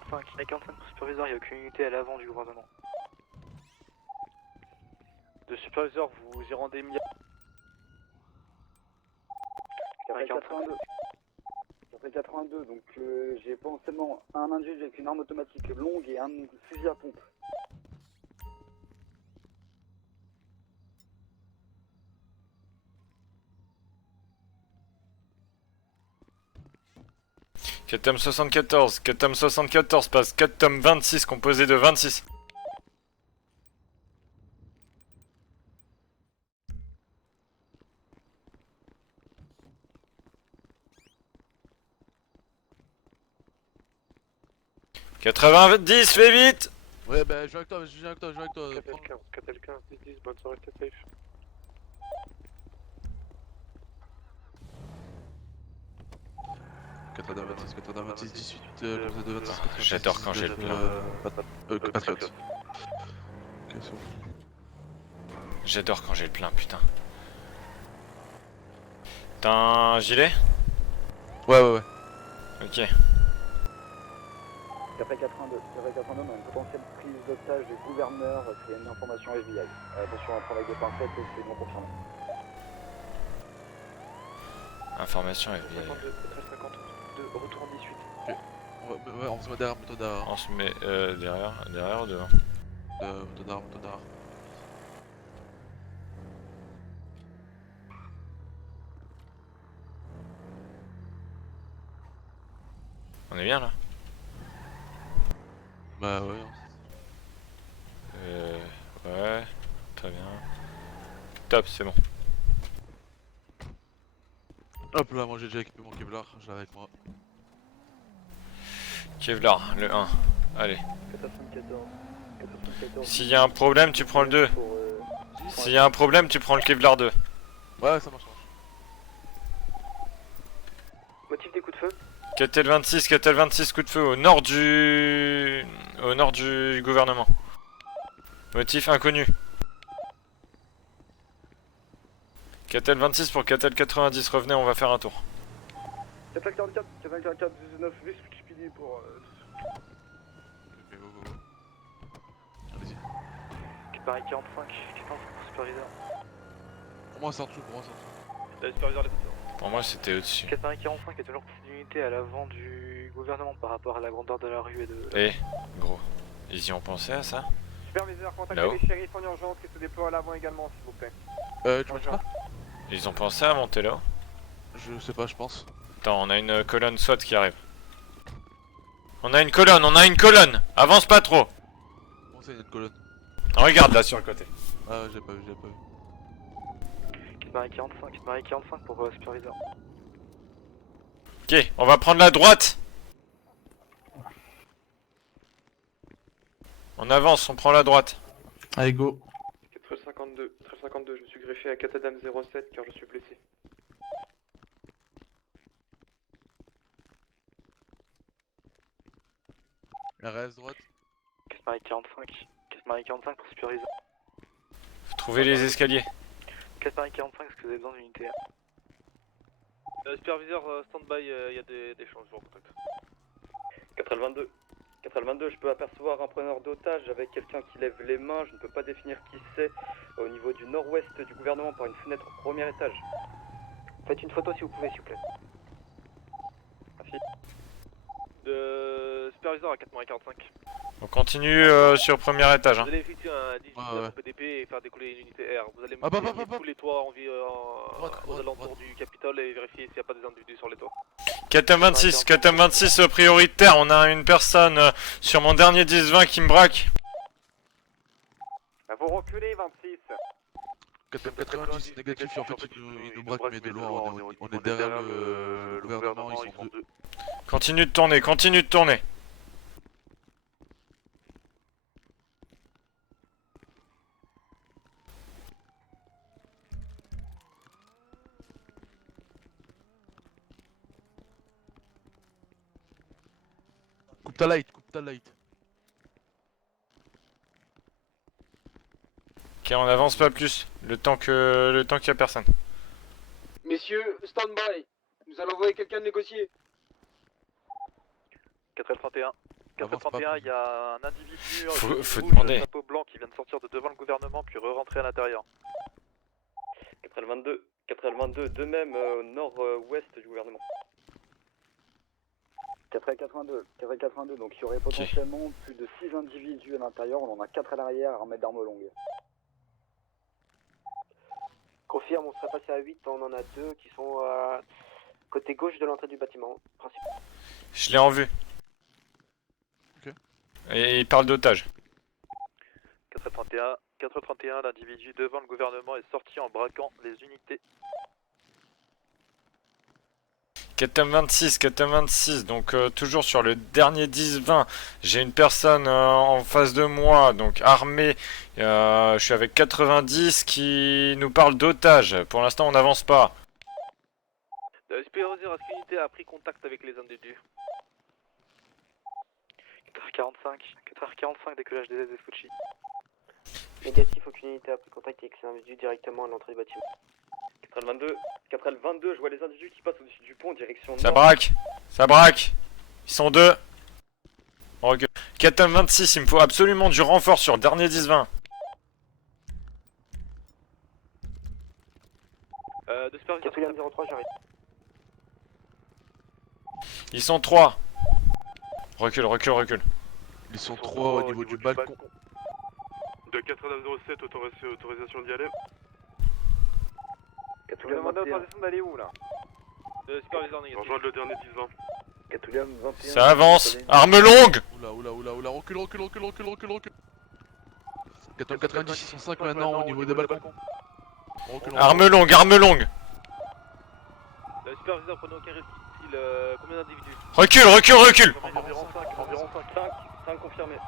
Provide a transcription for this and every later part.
45. 45 pour superviseur, il n'y a aucune unité à l'avant du gouvernement. De superviseur, vous y rendez immédiatement. 82. Ça fait 82, donc j'ai potentiellement un individu avec une arme automatique longue et un fusil à pompe. Catam 74, Catam 74 passe Catam 26 composé de 26. « 90, fais vite! Ouais, bah, je viens avec toi, je viens avec toi, je viens avec toi. Catel 15, 10, bonne soirée, t'es safe. Catel 26, Catel 26, 18, composé de 26. J'adore quand j'ai le plein. Patriote. Ok, c'est bon. J'adore quand j'ai le plein, putain. T'as un gilet? Ouais. Ok. Café 82, on a une potentielle prise d'otage du gouverneur, c'est une information FBI. Attention, un travail de pincette, c'est non confirmé. Information FBI. 52, 52, retour en 18. Ouais, on se met derrière, moto derrière. On se met derrière ou devant? Moto derrière. On est bien là? Bah ouais. Ouais, très bien. Top, c'est bon. Hop là, moi j'ai déjà équipé mon Kevlar, je l'ai avec moi. Kevlar, le 1. Allez. 474. S'il y a un problème, tu prends le 2. S'il y a un problème, tu prends le Kevlar 2. Ouais, ça marche. Motif des coups de feu? Catel 26, coup de feu au nord du gouvernement. Motif inconnu. Catel 26 pour Catel 90, revenez, on va faire un tour. Café 44, 19, XPD pour... Ok, go. Allez-y. Pareil 45, 45 pour superviseur. Pour moi, c'est un truc, La superviseur, Pour moi, c'était au-dessus. 45 il y a toujours une unité à l'avant du gouvernement par rapport à la grandeur de la rue et de... Eh, gros, ils y ont pensé à ça? Superviseur, contactez Là-haut. les shérifs en urgence qui se déploient à l'avant également, s'il vous plaît. Tu m'as dit quoi? Ils ont pensé à monter là-haut? Je sais pas, je pense. Attends, on a une colonne SWAT qui arrive. On a une colonne! Avance pas trop! Comment ça, il y a une colonne? Regarde là sur le côté. Ah, j'ai pas vu. Pareil 45 pour superviseur. Ok, on va prendre la droite! On avance, on prend la droite. Allez, go. 52, je suis greffé à Catadam 07 car je suis blessé. RS droite. Pareil 45 pour superviseur. Faut trouver les escaliers. Pareil 45, est-ce que vous avez besoin d'une unité? Superviseur, stand-by, il y a des chances, je vous recontacte. 4L22, je peux apercevoir un preneur d'otage avec quelqu'un qui lève les mains, je ne peux pas définir qui c'est, au niveau du nord-ouest du gouvernement par une fenêtre au premier étage. Faites une photo si vous pouvez, s'il vous plaît. Merci. De superviseur à 445. On continue sur le premier étage. Hein. Vous allez effectuer un 18 Ouais. PDP et faire décoller une unité R. Vous allez Hop. tous les toits aux alentours Droite. du Capitole et vérifier s'il n'y a pas des individus sur les toits. Catam 26 prioritaire. On a une personne sur mon dernier 10-20 qui me braque. Vous reculez 26. 90 négatif, en fait il nous braque mais de loin, on est derrière le gouvernement, ils sont deux. Continue de tourner. Coupe ta light. Ok, on avance pas plus. Le temps qu'il y a personne. Messieurs, stand-by. Nous allons envoyer quelqu'un de négocier. 4L31. 431, il y a un individu Faut rouge, demander. chapeau blanc qui vient de sortir de devant le gouvernement puis re-rentrer à l'intérieur. 4L22, de même au nord-ouest du gouvernement. 4L82, donc il y aurait potentiellement plus de 6 individus à l'intérieur, on en a 4 à l'arrière, armés d'armes longues. Confirme, on serait passé à 8, on en a 2 qui sont côté gauche de l'entrée du bâtiment principal. Je l'ai en vue. Ok. Et il parle d'otage. 431, l'individu devant le gouvernement est sorti en braquant les unités. 4M26, donc toujours sur le dernier 10-20, j'ai une personne en face de moi, donc armée, je suis avec 90 qui nous parle d'otage. Pour l'instant on n'avance pas. SPO0, est-ce qu'une unité a pris contact avec les individus? 4h45, décollage des Fuchi. Négatif, aucune unité a pris contact avec ces individus directement à l'entrée du bâtiment. 4L22, je vois les individus qui passent au-dessus du pont en direction Ça nord. braque, ils sont deux. On recule. 4M26, il me faut absolument du renfort sur le dernier 10-20. De superviseur. 403, j'arrive. Ils sont trois. Recule. Ils sont 3 au niveau du balcon. De 407, autorisation d'y aller. Vous avez demandé autorisation d'aller où là? De superviseur négatif. Rejoindre le dernier 10-20. Catulium 21. Ça avance, arme longue. Oula, recule. 490, ils sont 5 maintenant au niveau des balcons. On recule. Arme longue. Le superviseur, prenez aucun risque. Combien d'individus? Recule. Environ 5. 5 confirmés.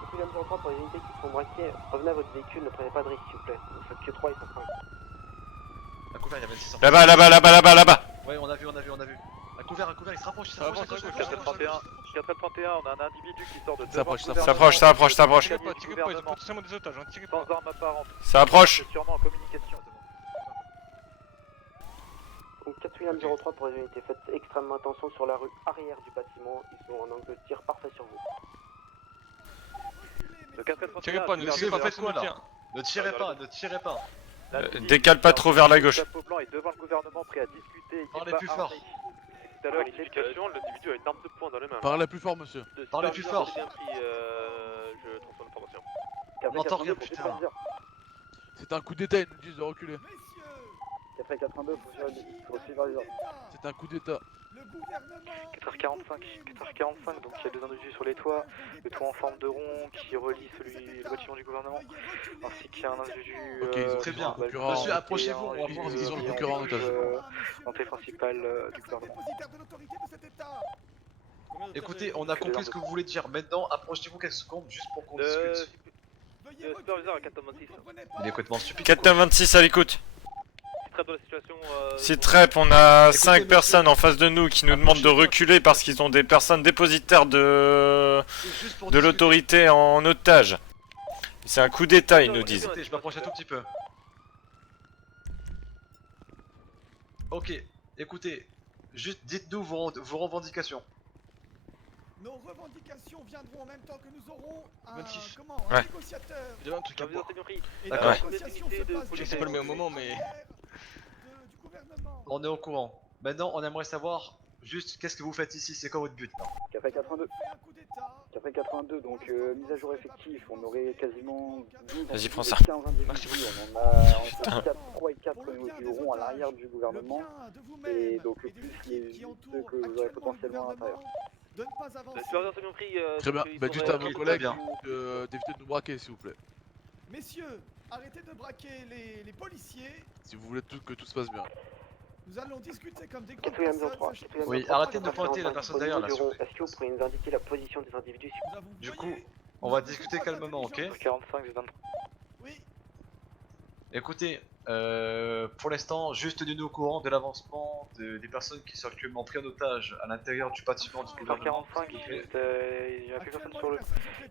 Catulium 03 pour les unités qui sont braquées, revenez à votre véhicule, ne prenez pas de risque s'il vous plaît. Vous faites que 3, ils sont 5. À couvert, il y a 26 ans. Là-bas. Ouais, on a vu. À couvert, il se rapproche. 431, on a un individu qui sort de devant S'approche. le gouvernement. S'approche. Tirez pas, ils ont potentiellement des otages, sans arme apparente. Ça approche. C'est sûrement en communication. Donc 4 03 pour les unités, faites extrêmement attention sur la rue arrière du bâtiment, ils sont en angle de tir parfait sur vous. Le 431, Tirez pas, faites quoi là? Ne tirez pas. Décale pas trop vers la gauche. Le chapeau blanc est devant le gouvernement, prêt à discuter. Il Parlez est pas plus fort. armé. Tout à l'heure, il était l'individu a une arme de poing dans les mains. Parlez plus fort, monsieur. Parlez plus fort. J'ai bien pris, je transfère l'information. On entend rien, putain. C'est un coup d'état, ils nous disent de reculer. 4L82, faut suivre les ordres. C'est un coup d'état. 4h45, donc il y a deux individus sur les toits, le toit en forme de rond qui relie le bâtiment du gouvernement, ainsi qu'il y a un individu... Ok, ils ont très bien. concurrent. Monsieur, approchez-vous, on va voir s'ils ont le concurrent en otage. L'entrée principale du gouvernement. Écoutez, on a compris ce que vous voulez dire. Maintenant, approchez-vous quelques secondes juste pour qu'on discute. Le superviseur à 426. Il est complètement stupide. 4M26 à l'écoute. Traite de la situation... Citrep, on a Écoutez, 5 monsieur. personnes en face de nous qui nous demandent de reculer parce qu'ils ont des personnes dépositaires de Juste pour de discuter. l'autorité en otage. C'est un coup d'état, ils nous disent. Écoutez, je m'approche un tout petit peu. Ok, écoutez, juste dites-nous vos revendications. Nos revendications viendront en même temps que nous aurons un, 26. Ouais. négociateur. Il y a un truc à boire. Et D'accord. la négociation se passe Je sais que c'est pas le meilleur moment, mais. du gouvernement. On est au courant. Maintenant, on aimerait savoir juste qu'est-ce que vous faites ici, c'est quoi votre but là? 4L82, On fait un coup d'état. 4L82, donc mise à jour effectif, on aurait quasiment 12 Vas-y, prends ça. 15 individus, on en a entre 3 et 4 au niveau du rond à l'arrière du gouvernement, et donc plus ceux que vous aurez potentiellement à l'intérieur. De ne pas avancer. Le superviseur s'est bien pris... Très bien, bah dites à vos Ok, collègues très bien. d'éviter de nous braquer, s'il vous plaît. Messieurs, arrêtez de braquer les policiers. Si vous voulez que tout se passe bien. Nous allons discuter comme des grandes 4 personnes. 03, sachez que 4 Oui, 03 arrêtez de va pointer la faire personne derrière là, s'il vous plaît. Est-ce que vous pourriez nous indiquer la position des individus s'il vous Nous avons Du voyé coup, on va discuter calmement, ok? 45, 23. Oui. Écoutez, pour l'instant, juste tenez-nous au courant de l'avancement des personnes qui sont actuellement prises en otage à l'intérieur du bâtiment du gouvernement. 45, il n'y a plus personne sur le...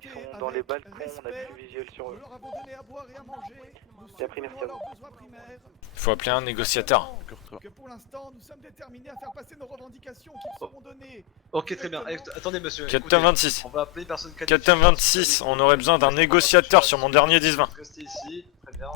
Ils sont dans les balcons, on a plus visuel sur eux. Nous leur avons donné à boire et à manger. Nous Bien pris, merci à subvenons vous. leurs besoins primaires. Faut appeler un négociateur. Que pour l'instant, nous sommes déterminés à faire passer nos revendications qui seront données. Ok, très bien. Attendez, monsieur. Captain écoutez, 26. On va appeler personne qualifiée. Captain 26, on aurait besoin d'un négociateur sur mon dernier 10-20. Restez ici, très bien.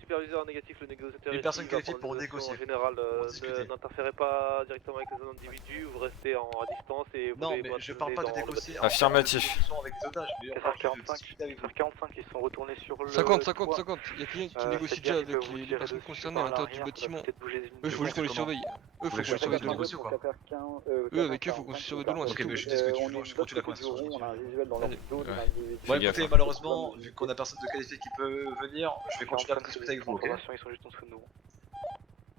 Superviseur négatif, le négociateur. Une personne ici, qualifiée va pour prendre des négocier. décisions En général, Pour discuter. n'interférez pas directement avec les individus, vous restez à distance et vous Non, pouvez mais je maintenir parle pas de dans le négocier. bâtiment. Affirmatif. Avec des otages, mais on parle de discuter avec vous. 45, ils sont retournés sur le... 50, toit. 50. Il y a quelqu'un qui C'est négocie bien déjà qu'ils avec peuvent vous les tirer personnes dessus concernées à par l'intérieur du l'arrière, bâtiment. peut-être bouger une- Eux, faut juste qu'on les comment surveille. Eux, faut qu'on les voulez surveille de qu'on loin. négocie ou quoi Eux, avec eux, faut qu'on se surveille de loin, c'est Ok, tout. mais je discute, je continue la conversation. On a un visuel dans leur Allez. dos. Ouais. Bon, Fais gaffe, écoutez, hein. malheureusement, vu qu'on a personne de qualifié qui peut venir, je vais continuer à discuter avec vous, ok? Information, ils sont juste en dessous de nous.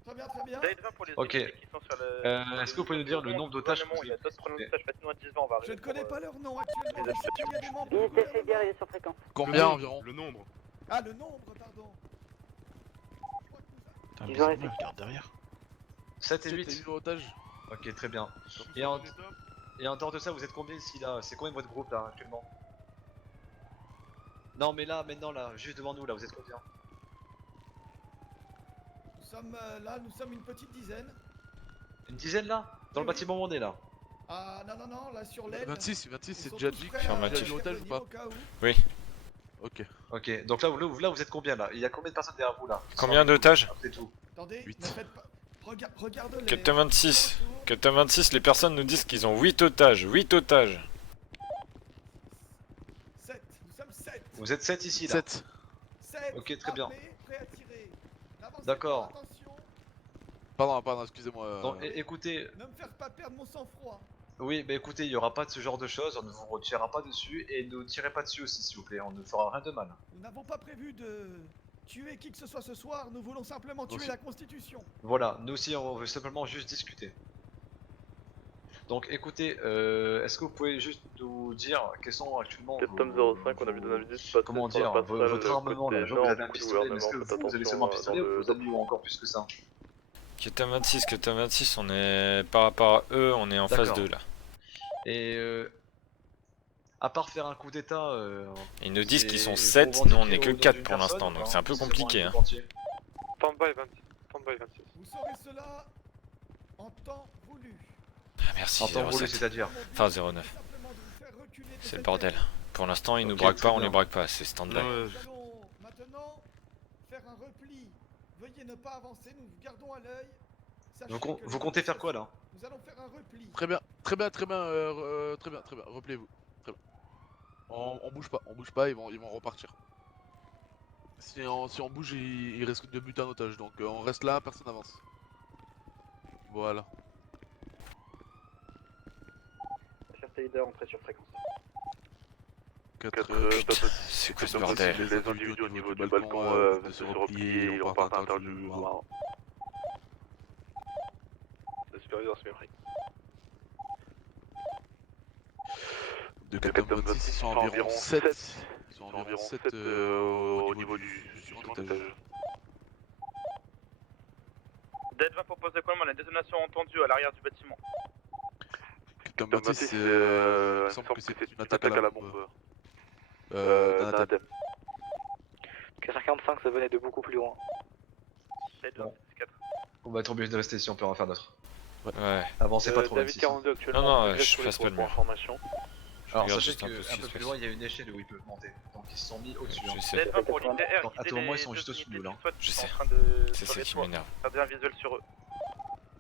Très bien, très bien. Ok. Est-ce que vous pouvez nous dire le nombre d'otages que vous avez pris, s'il vous plaît? Je ne connais pas leur nom actuellement. mais si il y a des membres du Unité gouvernement- CDR, il est sur fréquence. Combien environ? Le nombre. Ah, le nombre, pardon. Ils ont été. Regarde derrière. 7 et 8 8. otages. Ok, très bien. Et en dehors de ça, vous êtes combien ici là? C'est combien votre groupe là actuellement? Non, mais là, maintenant là, juste devant nous là, vous êtes combien? Nous sommes une petite dizaine. Une dizaine là? Dans le bâtiment où on est là? Ah, non, là sur l'aide. 26, Ils c'est sont déjà tous dit. prêts à Affirmatif. Déjà l'otage ou pas? au cas où. Oui. Ok. Ok, donc là, vous êtes combien là? Il y a combien de personnes derrière vous là? Combien d'otages? C'est tout. Attendez, 8. ne faites pas. Regarde-les. Captain 26. Captain 26, les personnes nous disent qu'ils ont 8 otages. 8 otages. 7, nous sommes 7. Vous êtes 7 ici là? 7. 7. Ok, très bien. Prêts à tirer. N'avancez D'accord. pas, attention. Pardon, excusez-moi. Donc écoutez, Ne me faire pas perdre mon sang-froid. oui, bah écoutez, il y aura pas de ce genre de choses, on ne vous retirera pas dessus et ne tirez pas dessus aussi s'il vous plaît, on ne fera rien de mal. Nous n'avons pas prévu de tuer qui que ce soit ce soir. Nous voulons simplement tuer Aussi. la Constitution. Voilà, nous aussi on veut simplement juste discuter. Donc écoutez, est-ce que vous pouvez juste nous dire quels sont actuellement Captain vos- 05, on a vu vos- des individus se passer comment sur la dire, passerelle, votre armement là, côté je vois que vous avez un nord, pistolet, mais est-ce que gouvernement, vous avez faites seulement un attention, pistolet dans ou le- vous avez ou encore plus que ça? Captain 26, on est par rapport à eux, on est en phase D'accord. 2 là. Et à part faire un coup d'état, Ils nous disent qu'ils sont vous 7, revendiquez nous on est que au nom 4 d'une pour personne, l'instant, donc hein, c'est un peu c'est compliqué. vraiment un Hein. groupe entier. Stand-by 26. Vous saurez cela en temps voulu. Ah, merci En temps voulu, 07. c'est-à-dire Enfin 09. C'est le bordel. Pour l'instant, ils nous Ok, braquent très pas, on bien. les braque pas, c'est stand-by. Nous allons maintenant faire un repli. Veuillez ne pas avancer, nous vous gardons à l'œil. Sachez Vous, que vous comptez faire quoi là? Nous allons faire un repli. Très bien, repliez-vous. Très bien. On bouge pas, ils vont repartir. Si on bouge, ils risquent de buter un otage, donc on reste là, personne n'avance. Voilà. Cherté leader, entrée sur fréquence. 4, Putain, c'est quoi ce bordel? Les individus au niveau du balcon de se replier et on part à l'intérieur du mouvement. Le superviseur se mépris. De 86, ils sont environ 7. Ils sont environ 7 au niveau du étage. Dead va proposer quoi? La détonation entendue à l'arrière du bâtiment. Captain 26, il il me semble que c'est une attaque à la bombe. D'un ATEM. 45, ça venait de beaucoup plus loin. Bon. On va être obligé de rester ici, on peut rien faire d'autre. Ouais. Avancez pas trop David ici. 42 actuellement. Non, reste je sur les fasse pas toits le pour mur. information. Alors regarde sachez juste un peu ce qu'un qui peu se plus passe. loin il y a une échelle où ils peuvent monter. Donc ils se sont mis au-dessus. Je hein. sais, Dead va pour l'ITR. Donc, à tout moment, ils sont juste au-dessus de nous, là. Je sais. C'est ça qui m'énerve. Ça devient visuel sur eux.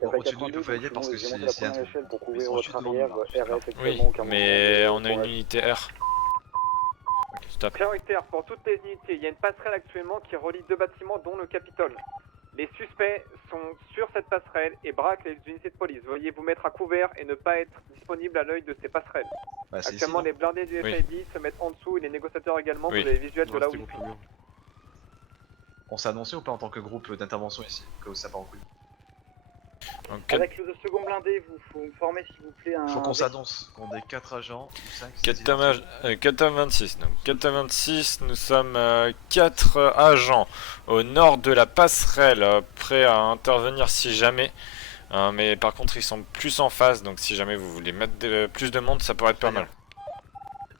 Bon, au-dessus de nous, ils peuvent y aller parce que s'il y a un trou. échelle pour Ils couvrir sont votre juste devant arrière, nous, là. RF Oui, actuellement, car mais mon- on a une unité R. Stop. Prioritaire pour toutes les unités. Il y a une passerelle actuellement qui relie deux bâtiments dont le Capitole. Les suspects sont sur cette passerelle et braquent les unités de police. Veuillez vous mettre à couvert et ne pas être disponible à l'œil de ces passerelles. Bah, c'est ici, Actuellement, là. les blindés du Oui. FID se mettent en dessous et les négociateurs également. Oui. Vous avez visuel de là où ils sont. On s'est annoncé ou pas en tant que groupe d'intervention ici? Que ça part en couille. Donc, Avec le second blindé, vous faut me former s'il vous plaît un... Faut qu'on s'annonce qu'on ait 4 agents ou 5. 426. Donc 426, nous sommes 4 agents au nord de la passerelle, prêts à intervenir si jamais. Mais par contre, ils sont plus en face, donc si jamais vous voulez mettre plus de monde, ça pourrait être pas mal.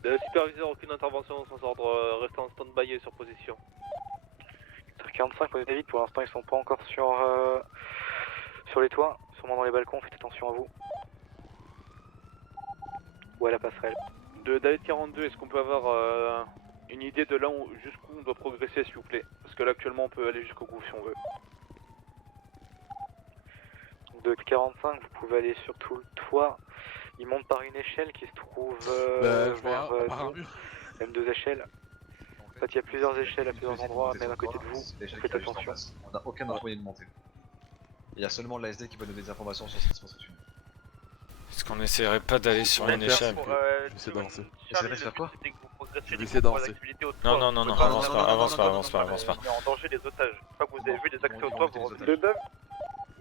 Le superviseur, aucune intervention sans ordre, restez en stand-by et sur position. 45, posez David, pour l'instant ils sont pas encore sur les toits, sûrement dans les balcons, faites attention à vous. Ou à la passerelle. De David 42, est-ce qu'on peut avoir une idée de là jusqu'où on doit progresser s'il vous plaît? Parce que là actuellement on peut aller jusqu'au gouffre si on veut. De 45, vous pouvez aller sur tout le toit. Il monte par une échelle qui se trouve vers nous. Même 2 échelles. En fait, il y a plusieurs échelles à plusieurs endroits, même à côté de vous. Faites attention. On n'a aucun moyen de monter. Il y a seulement l'ASD qui peut donner des informations sur ce qui se passe au-dessus. Est-ce qu'on essaierait pas d'aller sur une échelle? J'essaie d'avancer. Essaierait de faire quoi? Je vais essayer d'avancer. Non, non, non, non, avance pas, avance pas, avance pas, avance pas. En danger les otages. Une fois que vous avez vu les accès au toit, vous revenez.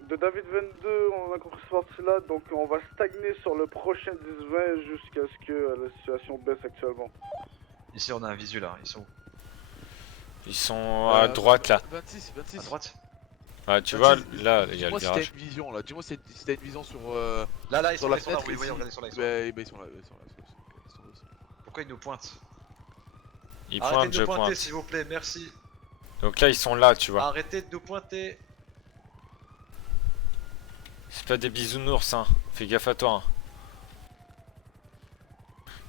De David 22, on a compris cette partie-là, donc on va stagner sur le prochain 10-20 jusqu'à ce que la situation baisse actuellement. Ici on a un visuel là, ils sont où? Ils sont à droite là. 26. À droite? Ouais, tu vois, là, il y a le Dis-moi si t'as virage. une vision là, dis-moi si t'as une vision sur. Là, ils sur sont la là, fenêtre. vous les voyez, regardez sur là. Ils sont là. Pourquoi ils nous pointent? Ils Arrêtez pointent, de je nous pointer pointe. s'il vous plaît, merci. Donc là, ils sont là, tu vois. Arrêtez de nous pointer. C'est pas des bisounours, hein. Fais gaffe à toi. Hein.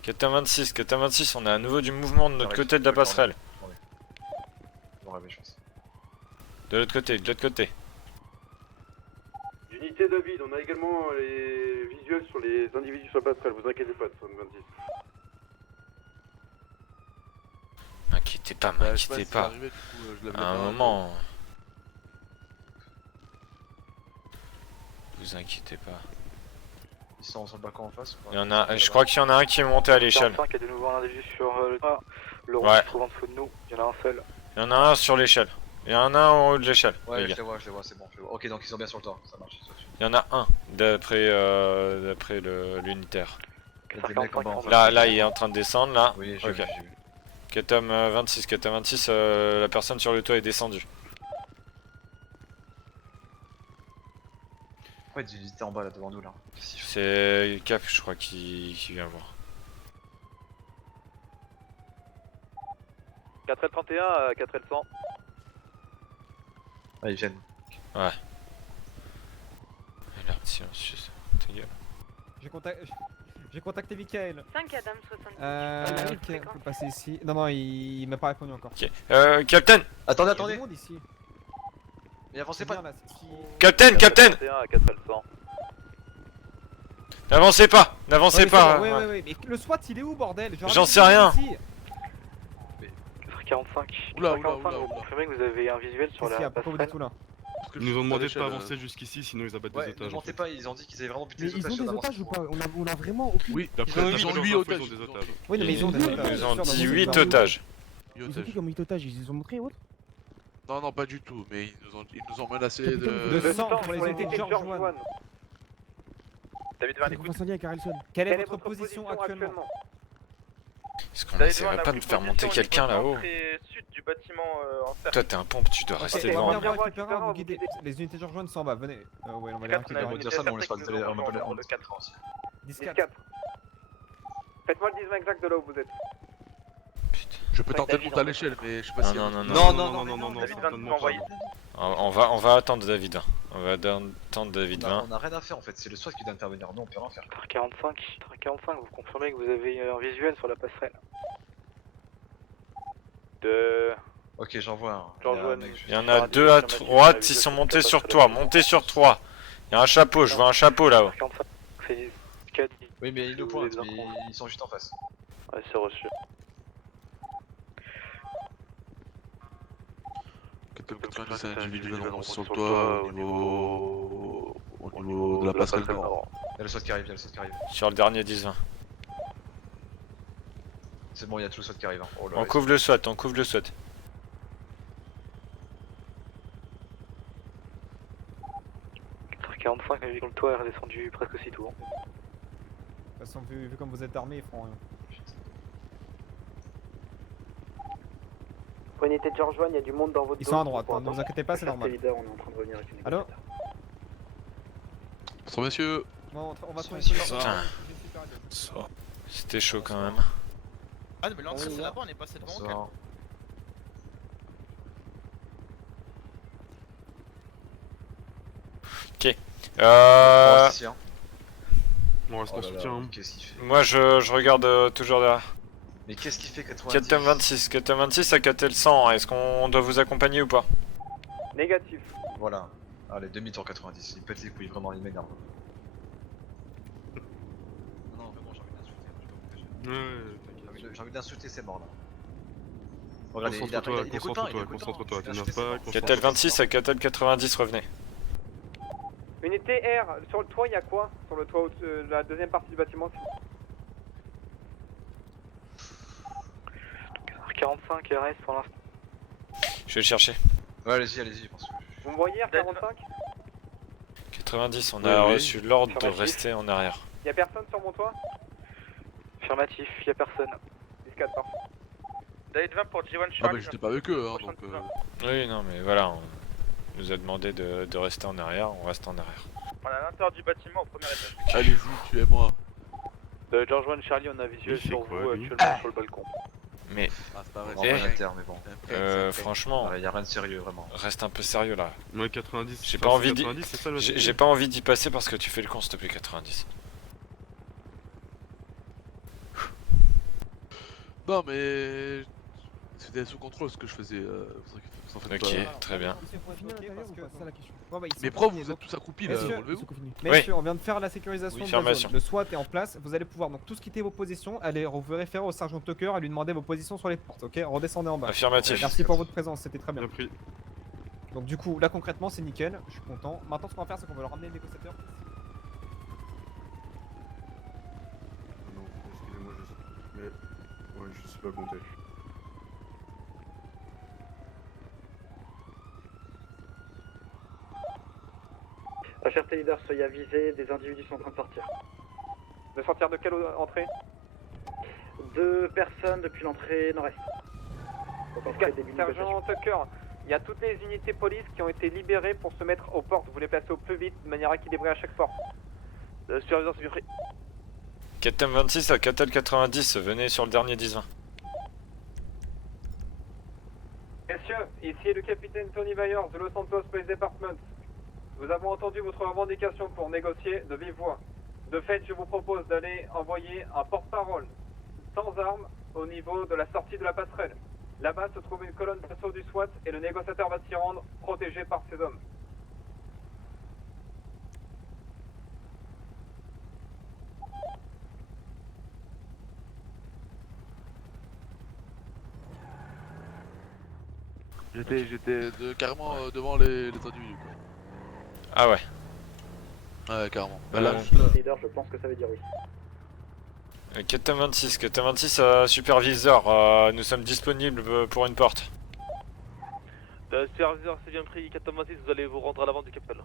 426, on a à nouveau du mouvement de notre côté de la passerelle. Bon, rêver, je pense. De l'autre côté, de l'autre côté. Unité David, on a également les visuels sur les individus sur la passerelle, vous inquiétez pas, 26. M'inquiétez pas, m'inquiétez pas. À un moment. Vous inquiétez pas. Ils sont sur le balcon en face. Il y en a, je crois qu'il y en a un qui est monté à l'échelle. 45, il y a de nouveau un individu sur le toit. Le rond Ouais. se trouve en dessous de nous, il y en a un seul. Il y en a un sur l'échelle. Il y en a un en haut de l'échelle. Ouais, les je gars. les vois, c'est bon, je les vois. Ok, donc ils sont bien sur le toit, ça marche. Il y en a un d'après l'unitaire. Il y a des mecs en bas en face. Là, il est en train de descendre là. Oui, j'ai Ok. vu, j'ai vu. Katam 26, la personne sur le toit est descendue. Pourquoi il était en bas là devant nous là? C'est Cap, je crois, qui vient voir. 4L31 à 4L100. Ah, ils viennent. Ouais. Merde, silencieux ça. Ta gueule. J'ai contacté Michael. 5 Adam 70. Ok, on peut passer ici. Non, il m'a pas répondu encore. Ok. Captain! Attendez, Il y a attendez! du monde ici. Mais avancez C'est pas! bien, là, Captain! 4L31 à 4L100. N'avancez pas! N'avancez pas! Ouais, mais le SWAT il est où, bordel? J'en sais rien. 45. Oula, 45, vous confirmez que vous avez un visuel sur la Pourquoi vous passerelle? dites tout là? Ils Ils nous ont demandé de pas avancer jusqu'ici, sinon ils abattent Ouais, des ne otages. En mentez fait. pas, ils ont dit qu'ils avaient vraiment buté Mais des ils otages. ont des ça otages ou avance. pas? On a vraiment aucune. Oui, D'après ils ont les 8 infos, otages. ils ont des otages. Oui, mais ils ont des Ils otages. nous ont Sûr, dit dans 8 le- otages. Ils ont dit comme 8 otages, ils les ont montrés autres? Non, pas du tout, mais ils nous ont menacé De de. 100 pour les unités de George One. David 20, écoute. Incendie avec Harrelson. Quelle est votre position actuellement? Est-ce qu'on essaierait pas de faire monter quelqu'un là-haut? Sud du bâtiment en cercle. Toi, t'es un pompe, tu dois rester devant. On va récupérer, vous guider. Les unités de George One s'en bas, venez. Ouais, on va les On récupérer. va dire ça, mais on laisse pas le on appelle le 4 aussi. 10-4. Faites-moi le 10 exact de là où vous êtes. Je peux tenter de monter à l'échelle, mais je sais pas si. Non, David 20 m'a envoyé. On va attendre David 20. On va attendre David 20. On a rien à faire en fait, c'est le SWAT qui doit intervenir. Nous on peut rien faire. 45, vous confirmez que vous avez un visuel sur la passerelle? Ok, j'envoie un. Il y en a 2 à droite, ils sont montés sur toi. Montez sur 3. Il y a un chapeau, je vois un chapeau là-haut. 45, c'est 4. Oui, mais ils nous pointent, mais ils sont juste en face. Ouais, c'est reçu. Quelqu'un 90 individus viennent sur le toit au niveau de la passerelle nord. Il y a le SWAT qui arrive, Sur le dernier 10-20. C'est bon, il y a tout le SWAT qui arrive. Oh là On là, couvre le SWAT, on couvre le SWAT. 45, mais vu que le toit est redescendu presque aussitôt. De toute façon, vu comme vous êtes armés, ils feront rien. Pour unité de George One, il y a du monde dans votre Ils dos. sont à droite, hein, ne vous inquiétez pas, c'est normal. Leader, on est en train de revenir avec une Allô? Bonsoir messieurs. Bon, on va trouver Putain. C'était chaud quand même. Ah non mais l'entrée c'est là-bas, on est passé devant. Bonsoir. Ok. On reste ici, hein. On reste en soutien. Qu'est-ce qu'il fait? Moi je regarde toujours derrière. Mais qu'est-ce qu'il fait 90? Catem 26, Catem 26 à Catel 100, est-ce qu'on doit vous accompagner ou pas? Négatif. Voilà. Allez, demi-tour 90, il pète les couilles, vraiment, il m'énerve. Non, vraiment, j'ai envie d'insulter. J'ai envie d'insulter, c'est mort là. Regardez, Concentre-toi, concentre-toi, t'énerve pas. Catel 26 à Catel 90, revenez. Unité R, sur le toit, il y a quoi? Sur le toit de la deuxième partie du bâtiment. 45 RS pour l'instant. Je vais le chercher. Ouais, allez-y, parce que... Vous me voyez R45? 90, on a reçu l'ordre de rester en arrière. Y'a personne sur mon toit? Affirmatif, y'a personne. 10-4 par. David 20 pour G1 Ah Charlie. bah j'étais pas avec eux hein donc Oui, non mais voilà, on nous a demandé de rester en arrière, on reste en arrière. On est à l'intérieur du bâtiment au premier étage. allez-y, tuez-moi. George One Charlie, on a visuel sur vous actuellement sur le balcon. Mais Ah c'est pas vrai, On va en inter, mais bon. franchement, Y'a rien de sérieux, vraiment. reste un peu sérieux là. Ouais, 90. J'ai pas envie d'y... 90, c'est ça, le J'ai pas envie d'y passer parce que tu fais le con s'il te plaît 90. Non mais c'était sous contrôle ce que je faisais, vous en faites Ok, pas. très bien. Mais pourquoi vous êtes tous accroupis là, relevez-vous. Messieurs, on vient de faire la sécurisation Oui, de la zone. Le SWAT est en place, vous allez pouvoir donc tous quitter vos positions, allez vous référer au sergent Tucker et lui demander vos positions sur les portes, ok? Redescendez en bas. Affirmatif. Merci pour votre présence, c'était très bien. Bien pris. Donc du coup, là concrètement c'est nickel, je suis content. Maintenant ce qu'on va faire c'est qu'on va leur ramener le négociateur. Non, excusez-moi, mais... Ouais, je suis pas compté. HRT leader, soyez avisés, des individus sont en train de sortir. De sortir de quelle entrée? 2 personnes depuis l'entrée nord-est. Sergent Tucker, il y a toutes les unités police qui ont été libérées pour se mettre aux portes. Vous les placez au plus vite de manière à équilibrer à chaque porte. Superviseur, c'est bien pris. Catem 26 à Catel 90, venez sur le dernier 10-20. Messieurs, ici est le capitaine Tony Byers de Los Santos Police Department. Nous avons entendu votre revendication pour négocier de vive voix. De fait, je vous propose d'aller envoyer un porte-parole sans armes au niveau de la sortie de la passerelle. Là-bas se trouve une colonne d'assaut du SWAT et le négociateur va s'y rendre, protégé par ses hommes. J'étais carrément devant les individus quoi. Ah ouais. Ouais carrément. Leader, je pense que ça veut dire oui. Catem 26, Catem 26 superviseur, nous sommes disponibles pour une porte. Superviseur, c'est bien pris, 426, vous allez vous rendre à l'avant du capital.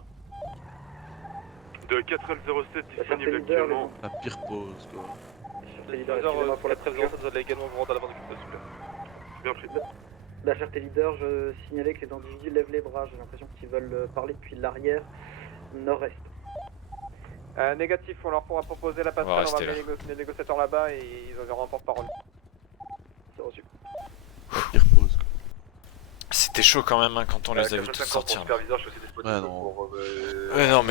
De 4L07 disponible actuellement. La pire pause quoi. Superviseur, 4L07, vous allez également vous rendre à l'avant du capital, s'il vous plaît. Bien pris. D'HRT leader, je signalais que les individus lèvent les bras, j'ai l'impression qu'ils veulent parler depuis l'arrière nord-est. Négatif, on leur pourra proposer la passerelle, on va amener les négociateurs là-bas et ils auront un porte-parole. C'est reçu. La pire pause quoi. C'était chaud quand même hein, quand on les a vus tous sortir. Superviseur, je suis disponible pour... Mais non,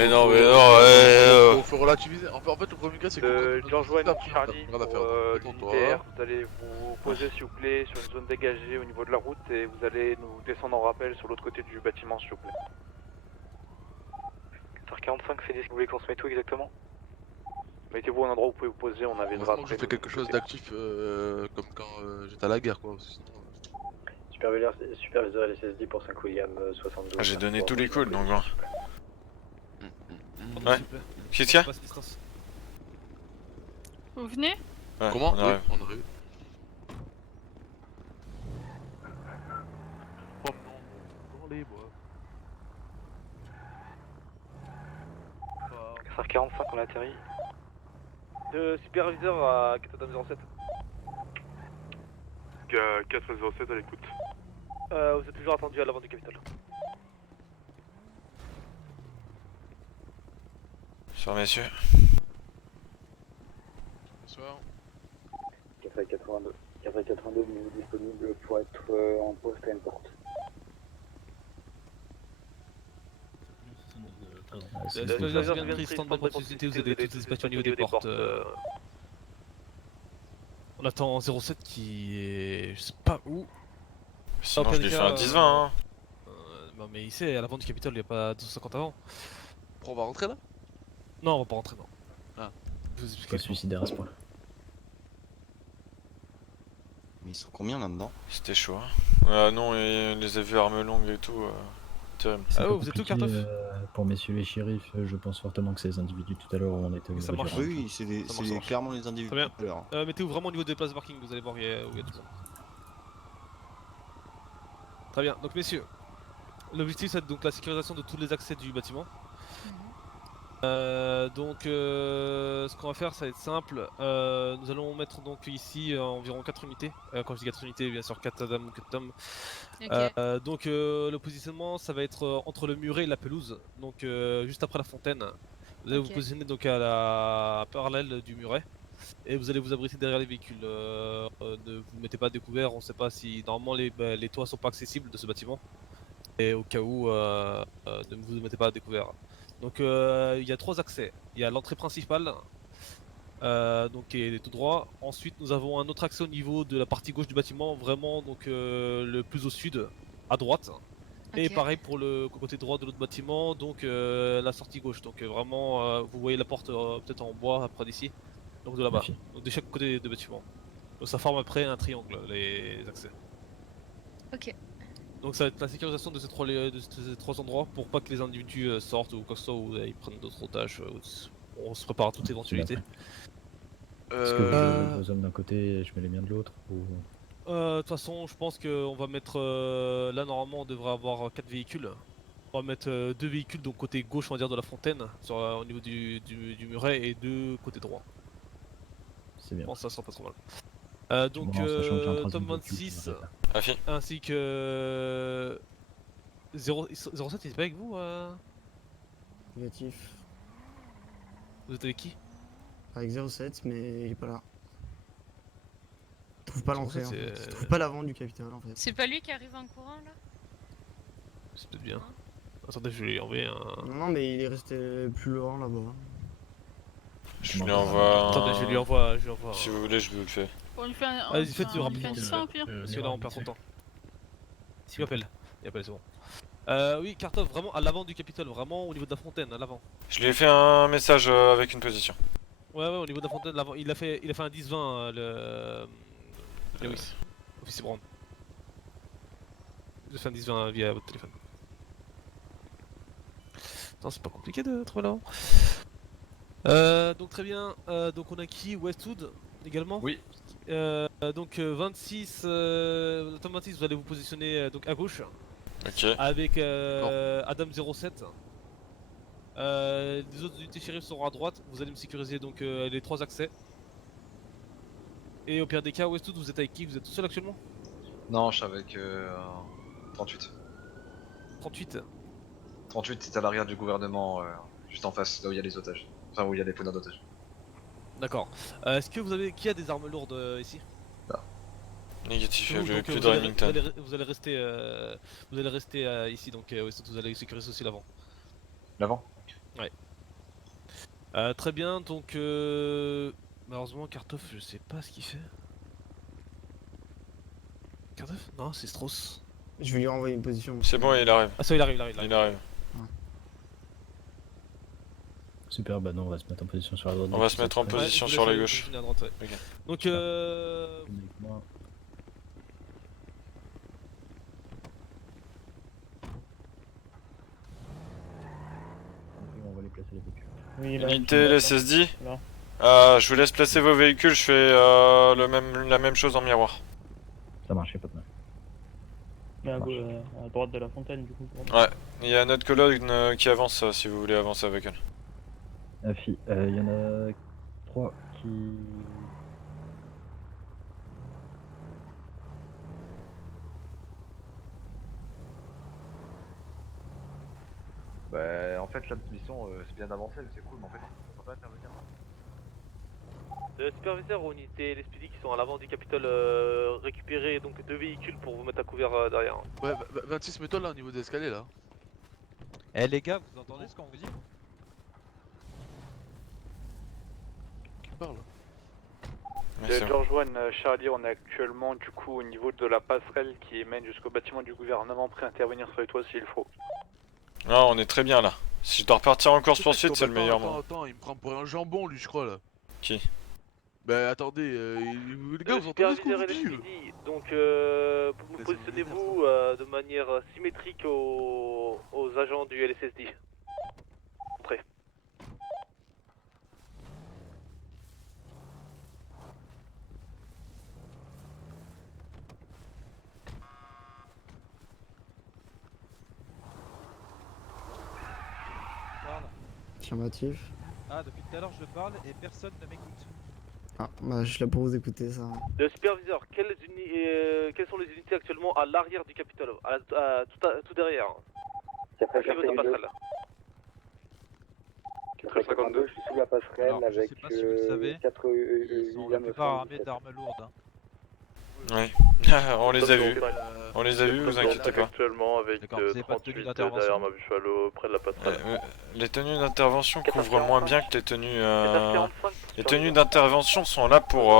Faut relativiser, en fait le premier cas c'est que... George One, Charlie, pour l'unité R, vous allez vous poser s'il vous plaît sur une zone dégagée au niveau de la route et vous allez nous descendre en rappel sur l'autre côté du bâtiment s'il vous plaît. 45, c'est dit que vous voulez qu'on se mette où exactement? Mettez-vous à un endroit où vous pouvez vous poser, on avisera après. Je fais quelque chose d'actif comme quand j'étais à la guerre quoi. Sinon, Superviseur LSSD pour 5 William 72. J'ai donné tous les coups donc bon. Ouais. Qu'est-ce qu'il y a? Vous venez? Ouais, comment? On arrive. Oui, on arrive. Oh non, dans les bois. SR 45, on atterrit. Superviseur à 407. 407 à l'écoute. Vous êtes toujours attendu à l'avant du Capitole. Bonsoir messieurs. Bonsoir. 482. 482, vous êtes disponible pour être en poste à une porte. Superviseur vient de prise, stand by pour susciter, vous avez tous les dispatchs au niveau des portes. On attend 07 qui est... je sais pas où. Sinon je lui fais un 10-20 hein. Non mais il sait, à l'avant du Capitole, il n'y a pas 250 avant. On va rentrer là? Non, on va pas rentrer, non. Ah. Je vous explique. Pas suicidaire à ce point. Mais ils sont combien là-dedans? C'était chaud hein. Non, et les a vus armes longues et tout. Terrible. Ah oh, vous êtes où, Kartoff? Pour messieurs les shérifs, je pense fortement que c'est les individus tout à l'heure où on était. Ça marche. Oui, c'est clairement les individus Très bien. tout à l'heure. Mettez-vous vraiment au niveau des places de parking, vous allez voir où il y a tout le monde. Très bien, donc messieurs, l'objectif c'est donc la sécurisation de tous les accès du bâtiment. Ce qu'on va faire ça va être simple, nous allons mettre donc ici environ 4 unités, quand je dis 4 unités bien sûr 4 dames ou 4 hommes. Le positionnement ça va être entre le muret et la pelouse, donc juste après la fontaine. Vous allez vous positionner donc à la parallèle du muret. Et vous allez vous abriter derrière les véhicules, ne vous mettez pas à découvert, on ne sait pas si normalement les toits sont pas accessibles de ce bâtiment. Et au cas où, ne vous mettez pas à découvert. Donc il y a 3 accès, il y a l'entrée principale, donc qui est tout droit. Ensuite nous avons un autre accès au niveau de la partie gauche du bâtiment, vraiment donc le plus au sud, à droite. Et pareil pour le côté droit de l'autre bâtiment, donc la sortie gauche. Donc vraiment vous voyez la porte peut-être en bois près d'ici. Donc de là-bas, donc de chaque côté du bâtiment. Donc ça forme après un triangle, les accès. Ok. Donc ça va être la sécurisation de ces 3 endroits pour pas que les individus sortent ou quoi que ce soit ou ils prennent d'autres otages. On se prépare à toute éventualité. Est-ce que je vos hommes d'un côté et je mets les miens de l'autre ou... De toute façon je pense qu'on va mettre... là normalement on devrait avoir 4 véhicules. On va mettre 2 véhicules donc côté gauche on va dire de la fontaine au niveau du muret et 2 côté droit. C'est bien. Je pense que ça sera pas trop mal. Tom 26 ainsi que 07 il est pas avec vous Négatif. Vous êtes avec qui? Avec 07 mais il est pas là. Il trouve pas l'entrée en fait. Il trouve pas pas l'avant du Capitole en fait. C'est pas lui qui arrive en courant là? C'est peut-être bien. Attendez, je vais lui envoyer un... Non mais il est resté plus loin là-bas. Je lui envoie. Attendez, je lui envoie. Si vous voulez, je vous le fais. On lui fait un. Allez-y, faites-le rapidement. Parce que là, on perd son temps. S'il m'appelle, c'est bon. Oui, Kartoff, vraiment à l'avant du Capitole, vraiment au niveau de la fontaine, à l'avant. Je lui ai fait un message avec une position. Ouais, au niveau de la fontaine, l'avant. Il a fait un 10-20, Lewis, officier Brown. Il a fait un 10-20 via votre téléphone. Non, c'est pas compliqué de trouver l'avant. Donc très bien, donc on a qui? Westwood également? Oui. Donc 26, Tom 26 vous allez vous positionner donc à gauche. Ok. Avec Adam 07. Les autres unités shérifs seront à droite, vous allez me sécuriser donc les 3 accès. Et au pire des cas, Westwood vous êtes avec qui? Vous êtes tout seul actuellement? Non, je suis avec 38. 38. 38 c'est à l'arrière du gouvernement, juste en face, là où il y a les otages. Enfin où il y a des poudres d'otages. D'accord. Est-ce que vous avez... Qui a des armes lourdes ici? Là. Négatif, Donc, que de Remington. vous allez rester ici, donc vous allez sécuriser aussi l'avant. L'avant? Ouais. Très bien, donc malheureusement Kartoff, je sais pas ce qu'il fait. Kartoff? Non, c'est Strauss. Je vais lui renvoyer une position. C'est bon, il arrive. Ah ça, il arrive. Il arrive. Super, bah non, on va se mettre en position sur la droite. On va se mettre en position sur la gauche. À droite, ouais. Okay. Donc on va les placer les véhicules. Oui, Unité, les SSD. Je vous laisse placer vos véhicules, je fais la même chose en miroir. Ça marche, y'a pas de mal. Mais à droite de la fontaine du coup. Ouais, il y a notre colonne qui avance si vous voulez avancer avec elle. Afi, il y en a 3 qui... Bah, en fait, la mission, c'est bien d'avancer, c'est cool, mais en fait, on peut pas intervenir. Le superviseur ou unité, les SPD qui sont à l'avant du Capitole, récupérez donc 2 véhicules pour vous mettre à couvert derrière. Ouais, 26, mets-toi là au niveau des escaliers là. Eh les gars, vous entendez ce qu'on vous dit? Qui parle? George One, Charlie, on est actuellement du coup au niveau de la passerelle qui mène jusqu'au bâtiment du gouvernement, prêt à intervenir sur les toits s'il faut. Ah, on est très bien là. Si je dois repartir en course poursuite, c'est le meilleur moment. Attends, il me prend pour un jambon lui, je crois là. Qui? Bah attendez, les gars, vous entendez ce qu'on vous dit? Donc, positionnez-vous de manière symétrique aux agents du LSSD. Entrez. Affirmatif. Ah, depuis tout à l'heure je parle et personne ne m'écoute. Ah, bah je suis là pour vous écouter ça. Le superviseur, quelles sont les unités actuellement à l'arrière du Capitole, tout derrière? Au niveau de la passerelle. 452, je suis sous la passerelle. Alors, avec je sais pas si vous le savez, 4 ils sont la plupart armés d'armes lourdes. Hein. Ouais, on les a vus. On les a vus, vous inquiétez pas. Actuellement avec vous avez pas de tenue d'intervention derrière ma Buffalo, près de la passerelle. Les tenues d'intervention couvrent moins bien que les tenues... Les tenues d'intervention sont là pour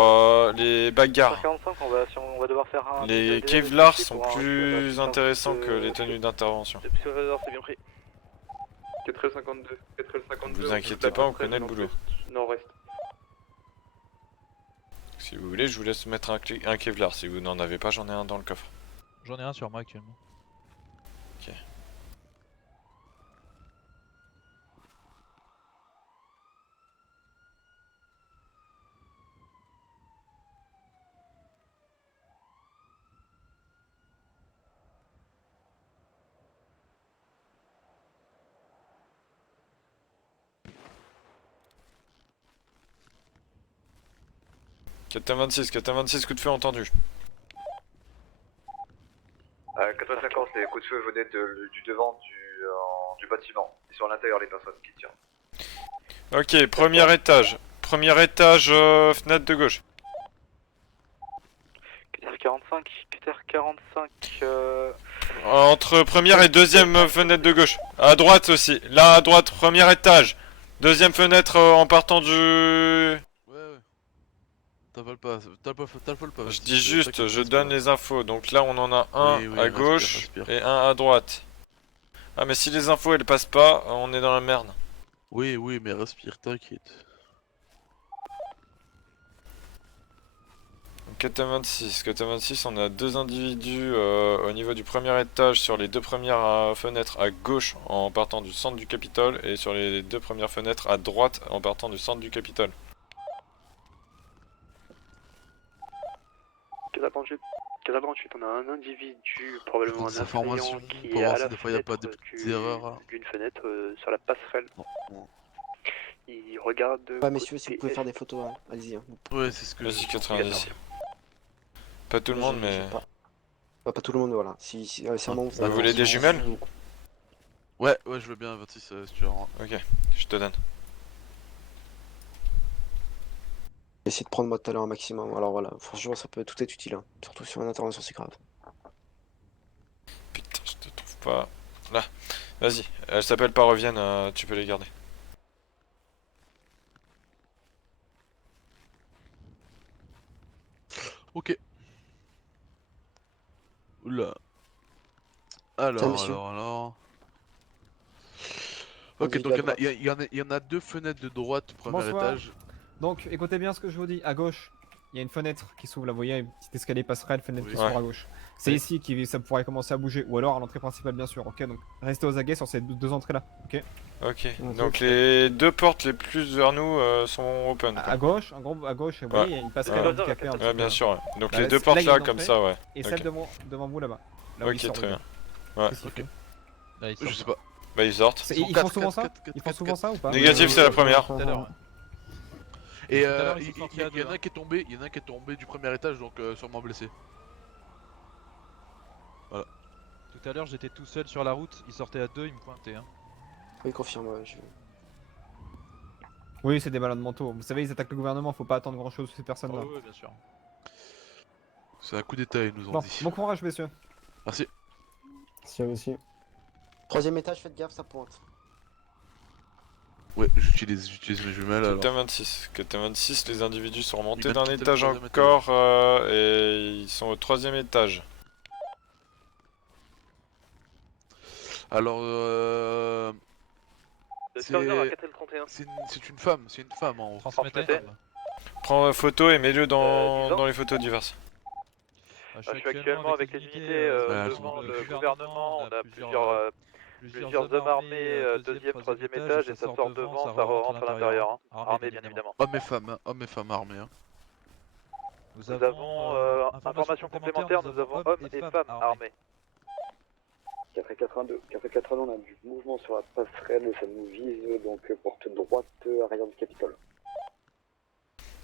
les bagarres. 45, on va devoir faire un... Les Kevlar sont plus intéressants que les tenues d'intervention. Le superviseur, c'est bien pris. 452, 452. Vous inquiétez pas, on connaît le boulot. Nord-ouest. Si vous voulez, je vous laisse mettre un Kevlar. Si vous n'en avez pas, j'en ai un dans le coffre. J'en ai un sur moi actuellement. Ok. Captain 26, coup de feu entendu. 450, les coups de feu venaient du devant du bâtiment. Ils sont à l'intérieur, les personnes qui tirent. Ok, premier étage, fenêtre de gauche. QTR45, Entre première et deuxième fenêtre de gauche. À droite aussi, là à droite, premier étage. Deuxième fenêtre en partant du... T'appelles pas, Je dis juste, je donne les infos. Donc là on en a un à gauche et un à droite. Ah mais si les infos elles passent pas, on est dans la merde. Oui, mais respire, t'inquiète. 426, on a deux individus au niveau du premier étage sur les deux premières fenêtres à gauche en partant du centre du Capitole et sur les deux premières fenêtres à droite en partant du centre du Capitole. 438, on a un individu, probablement un assaillant qui est à la fenêtre d'une fenêtre sur la passerelle. Il regarde... Ouais messieurs, si vous pouvez faire des photos, hein. Allez-y. Hein. Ouais, c'est ce que... Vas-y 90. Pas tout le monde mais... Pas tout le monde, voilà. Si vous voulez des jumelles? Ouais, je veux bien 26 si tu veux. Ok, je te donne. Essayez de prendre moi tout à l'heure un maximum, alors voilà, franchement ça peut tout être utile, hein. Surtout sur une intervention c'est grave. Putain, je te trouve pas... Là, vas-y, elle s'appelle pas revienne, tu peux les garder. Ok. Oula. Alors... Ok, donc il y en a deux fenêtres de droite, premier étage. Donc écoutez bien ce que je vous dis, à gauche, il y a une fenêtre qui s'ouvre, là vous voyez, une petite escalier passerelle, fenêtre qui s'ouvre à gauche. C'est ici que ça pourrait commencer à bouger, ou alors à l'entrée principale bien sûr, ok? Donc restez aux aguets sur ces deux entrées là, ok? Ok, donc les deux portes les plus vers nous sont open. À gauche, en gros à gauche, vous voyez, il y a une passerelle handicapée. Ouais, bien sûr, ouais. Donc les deux portes là, comme ça, ouais. Et celle devant vous là-bas. Ok, très bien. Ouais. Je sais pas. Bah ils sortent. Ils font souvent ça? Ils font souvent ça ou pas? Négatif, c'est la première. Et il y en a un qui est tombé du premier étage, donc sûrement blessé. Voilà. Tout à l'heure j'étais tout seul sur la route, ils sortaient à 2, ils me pointaient. Hein. Oui, confirme, ouais, Oui, c'est des malades mentaux. Vous savez, ils attaquent le gouvernement, faut pas attendre grand chose de ces personnes-là. Oui, bien sûr. C'est un coup d'état, ils nous ont Bon, dit. bon courage, messieurs. Merci. Si aussi. 3ème étage, faites gaffe, ça pointe. Ouais, j'utilise mes jumelles alors. Captain 26, les individus sont remontés Ils d'un mettent étage tout le troisième encore et ils sont au 3ème étage. Alors C'est une femme, en Transmettez. Prends photo et mets-le dans les photos diverses. Je suis actuellement avec les unités devant le gouvernement, on a plusieurs hommes armés, 2ème, 3ème étage et ça sort devant, ça rentre à l'intérieur, hein. Armés bien évidemment. Hommes et femmes armés. Hein. Nous avons information complémentaire, nous avons hommes et femmes armés. 482, on a du mouvement sur la passerelle et ça nous vise donc porte droite arrière du Capitole.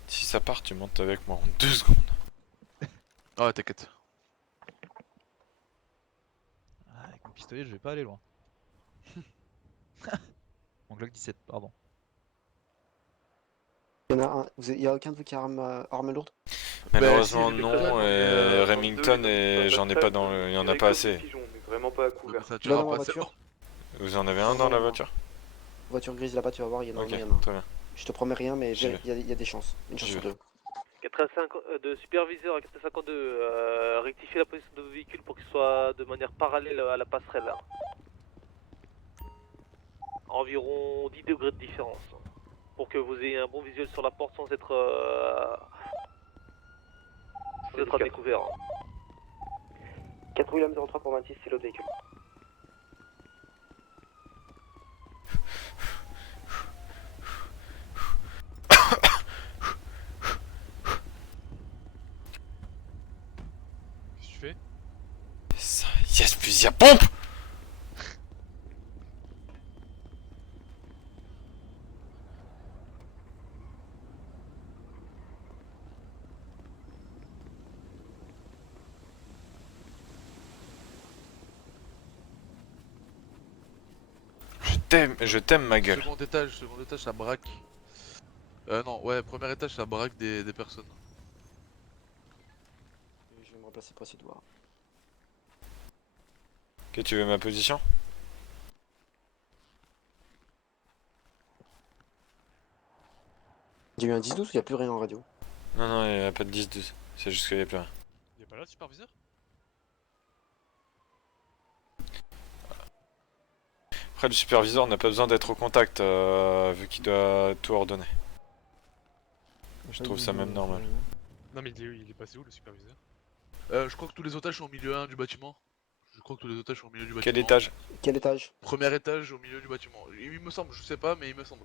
Si ça part, tu montes avec moi en 2 secondes. Ah, t'inquiète. Avec mon pistolet, je vais pas aller loin. Mon Glock 17, pardon. Il y a aucun de vous qui a arme lourde? Malheureusement non, et Remington et j'en ai pas dans il y en a pas assez. Vraiment pas à couvert. Tu l'as dans la voiture? Vous en avez un dans la voiture? Voiture grise là-bas, tu vas voir, il y en a un. Très bien. Je te promets rien, mais il y a des chances. Une chance sur 2. 452 de superviseur à 452, rectifier la position de vos véhicules pour qu'il soit de manière parallèle à la passerelle. Là. Environ 10 degrés de différence. Pour que vous ayez un bon visuel sur la porte sans être à découvert. 4 William 03 pour 26, c'est l'autre véhicule. Qu'est-ce que tu fais? Yes, fusil à pompe! Je t'aime ma gueule. Second étage, ça braque. Non, ouais, premier étage, ça braque des personnes. Je vais me remplacer pour essayer de voir. Ok, tu veux ma position? Il y a eu un 10-12 ou il n'y a plus rien en radio? Non, il n'y a pas de 10-12. C'est juste qu'il n'y a plus rien. Y'a pas là de superviseur? Après, le superviseur n'a pas besoin d'être au contact vu qu'il doit tout ordonner. Je trouve ça même normal. Non, mais il est passé où le superviseur? Je crois que tous les otages sont au milieu 1 du bâtiment. Quel étage? Quel étage? Premier étage au milieu du bâtiment. Il me semble, je sais pas, mais il me semble.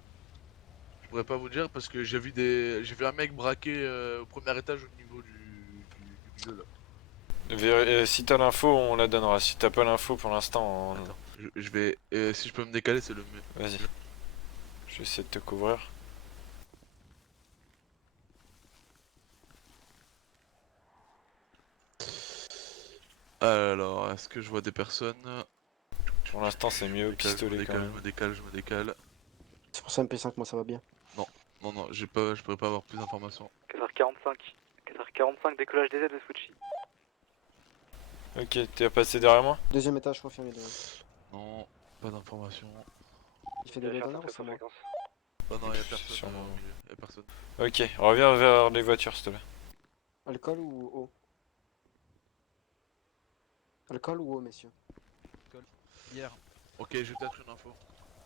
Je pourrais pas vous dire parce que j'ai vu un mec braquer au premier étage au niveau du milieu là. Si t'as l'info, on la donnera. Si t'as pas l'info pour l'instant, Attends, je vais. Si je peux me décaler, c'est le mieux. Vas-y. Je vais essayer de te couvrir. Alors, est-ce que je vois des personnes? Pour l'instant, c'est mieux au pistolet quand même. Je me décale. C'est pour ça MP5, moi ça va bien. Non, je pourrais pas avoir plus d'informations. 4h45, décollage des aides de Switchy. Ok, t'es passé derrière moi? 2ème étage, confirmé. Non, pas d'informations. Il fait des randonneurs ou c'est moi? Oh non, y'a personne. Ok, reviens vers les voitures s'il te plaît. Alcool ou eau? Alcool ou eau, messieurs? Hier. Ok, j'ai peut-être une info.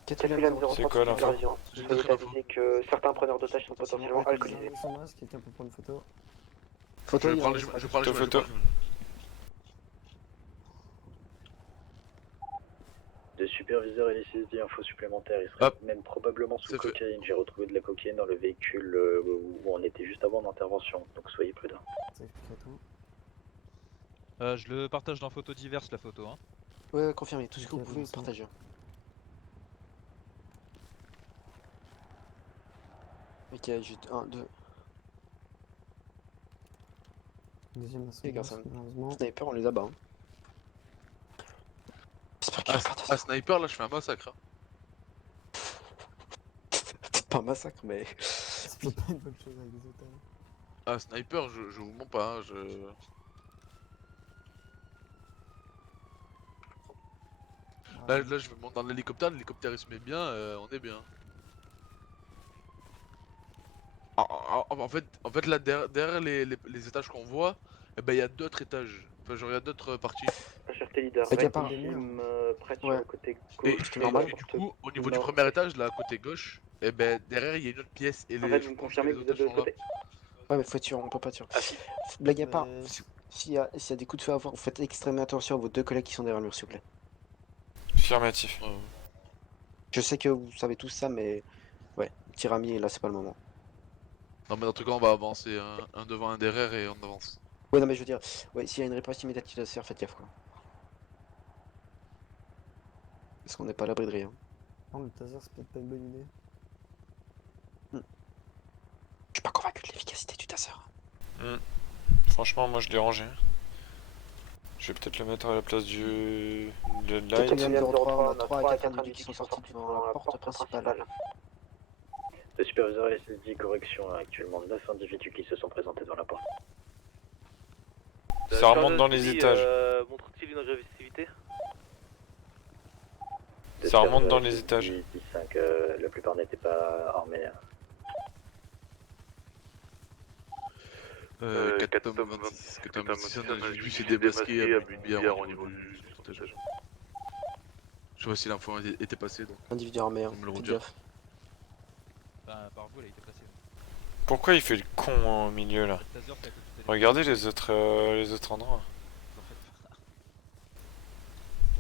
C'est quoi l'info? Je vais aviser que certains preneurs d'otages sont potentiellement alcoolisés. Son masque, quelqu'un peut prendre une photo. Je prends les photo. Le superviseur et les CSD infos supplémentaires, ils seraient même probablement sous cocaïne. J'ai retrouvé de la cocaïne dans le véhicule où on était juste avant l'intervention, donc soyez prudents. Ça expliquerait tout. Je le partage dans photos diverses la photo. Hein. Ouais, confirmé, tout ce que vous pouvez partager. Ok, juste 1, 2. Deuxième Les gars, malheureusement. Sniper, on les abat. Hein. Ah, sniper, là, je fais un massacre. Hein. C'est pas un massacre, mais. C'est peut-être pas une bonne chose avec des hôtels. Ah, sniper, je vous mens pas. Hein, Là, je me monte dans l'hélicoptère il se met bien, on est bien. En fait là, derrière les étages qu'on voit, eh ben, il y a d'autres étages. Enfin, genre, il y a d'autres parties. Cherté leader, Près sur le côté gauche. Et du coup, au niveau du premier étage, là, côté gauche, et ben, derrière, il y a une autre pièce. Et en fait, vous me confirmez que vous êtes de l'autre côté. Ouais, mais faut être sûr, on peut pas être sûr. Blague à part, s'il y a des coups de feu à voir, vous faites extrêmement attention à vos 2 collègues qui sont derrière le mur, s'il vous plaît. Affirmatif. Je sais que vous savez tout ça, mais ouais, Tirami, là, c'est pas le moment. Non, mais dans tout cas, on va avancer un devant, un derrière et on avance. Ouais, non, mais je veux dire, ouais, s'il y a une réponse immédiate qui doit se faire, faites gaffe, quoi. Parce qu'on n'est pas à l'abri de rien. Non, le taser, c'est peut-être pas une bonne idée. Je suis pas convaincu de l'efficacité du taser. Franchement, moi je l'ai rangé. Je vais peut-être le mettre à la place du... de light. On a 3 à 4 individus qui sont sortis devant la porte principale. Le superviseur SSD, correction, actuellement 9 individus qui se sont présentés devant la porte. Ça remonte dans les étages. Montre-t-il une agressivité? Ça remonte dans les étages. 5, la plupart n'étaient pas armés. 4 hommes 26, un individu s'est démasqué avec une bière au niveau du étage. Je sais pas si l'info était passée donc. Individu armé, hein, me le faites redire. gaffe. Bah, par vous, elle a été placée. Pourquoi il fait le con au milieu là? Regardez les autres endroits.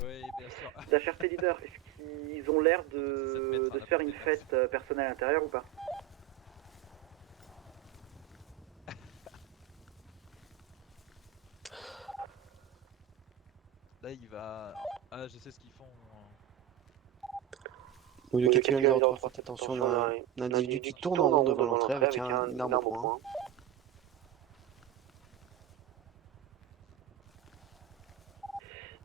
Oui, bien sûr. La cherté leader, est-ce qu'ils ont l'air de se faire une fête personnelle à l'intérieur ou pas? Là, il va. Ah, je sais ce qu'ils font. Oui, le capitaine leader, faites attention, on a un individu qui tourne en rond devant l'entrée avec une arme au poing.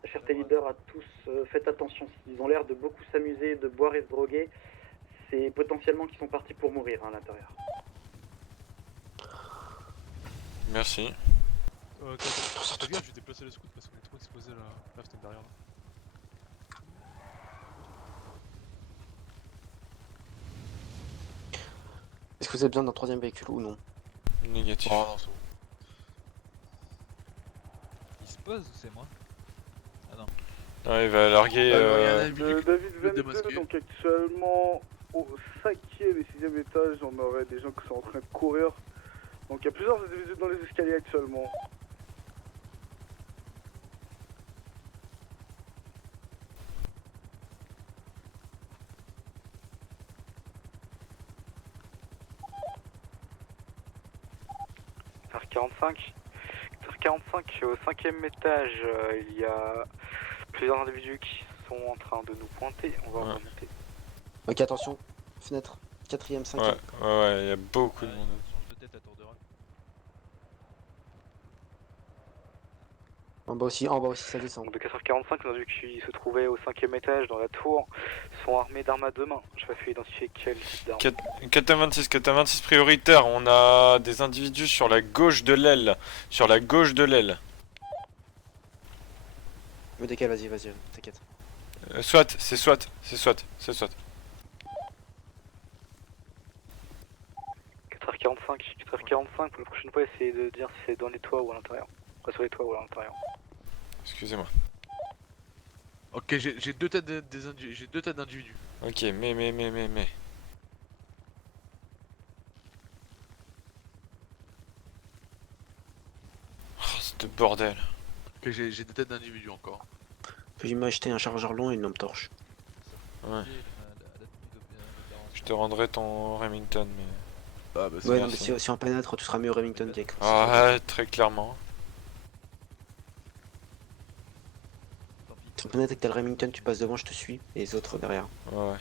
La cherté leader à tous, faites attention, ils ont l'air de beaucoup s'amuser, de boire et se droguer. C'est potentiellement qu'ils sont partis pour mourir hein, à l'intérieur. Merci. Fais gaffe, je vais déplacer le scout parce qu'on est trop exposé là. Là, c'était derrière là. Est-ce que vous êtes bien dans le 3ème véhicule ou non? Négatif. Oh non, c'est bon. Il se pose ou c'est moi? Ah non. Non, il va larguer. David 22, donc actuellement au 5ème et 6ème étage, on aurait des gens qui sont en train de courir. Donc il y a plusieurs individus dans les escaliers actuellement. au 5ème étage, il y a plusieurs individus qui sont en train de nous pointer. On va remonter. Ok, attention, fenêtre, 4ème, 5ème. Ouais, il y a beaucoup de monde. Change de tête à tour de rôle. En bas aussi, ça descend. Donc de 4h45, les individus qui se trouvaient au 5ème étage dans la tour sont armés d'armes à deux mains. Je vais essayer d'identifier quel type d'arme. 426 prioritaire, on a des individus sur la gauche de l'aile. Sur la gauche de l'aile. Me décale, vas-y, t'inquiète. C'est SWAT. 4h45, pour la prochaine fois, essayez de dire si c'est dans les toits ou à l'intérieur. Pas sur les toits ou à l'intérieur. Excusez-moi. Ok, j'ai deux têtes d'individus. Ok, mais. Oh, c'est de bordel. Ok, j'ai des têtes d'individus encore. Peux-tu m'acheter un chargeur long et une lampe torche? Ouais. Je te rendrai ton Remington, mais... Ah bah ouais, non, mais si on pénètre, tu seras mieux au Remington qu'avec. Ah, très clairement. Si on pénètre et que t'as le Remington, tu passes devant, je te suis, et les autres derrière. Ouais.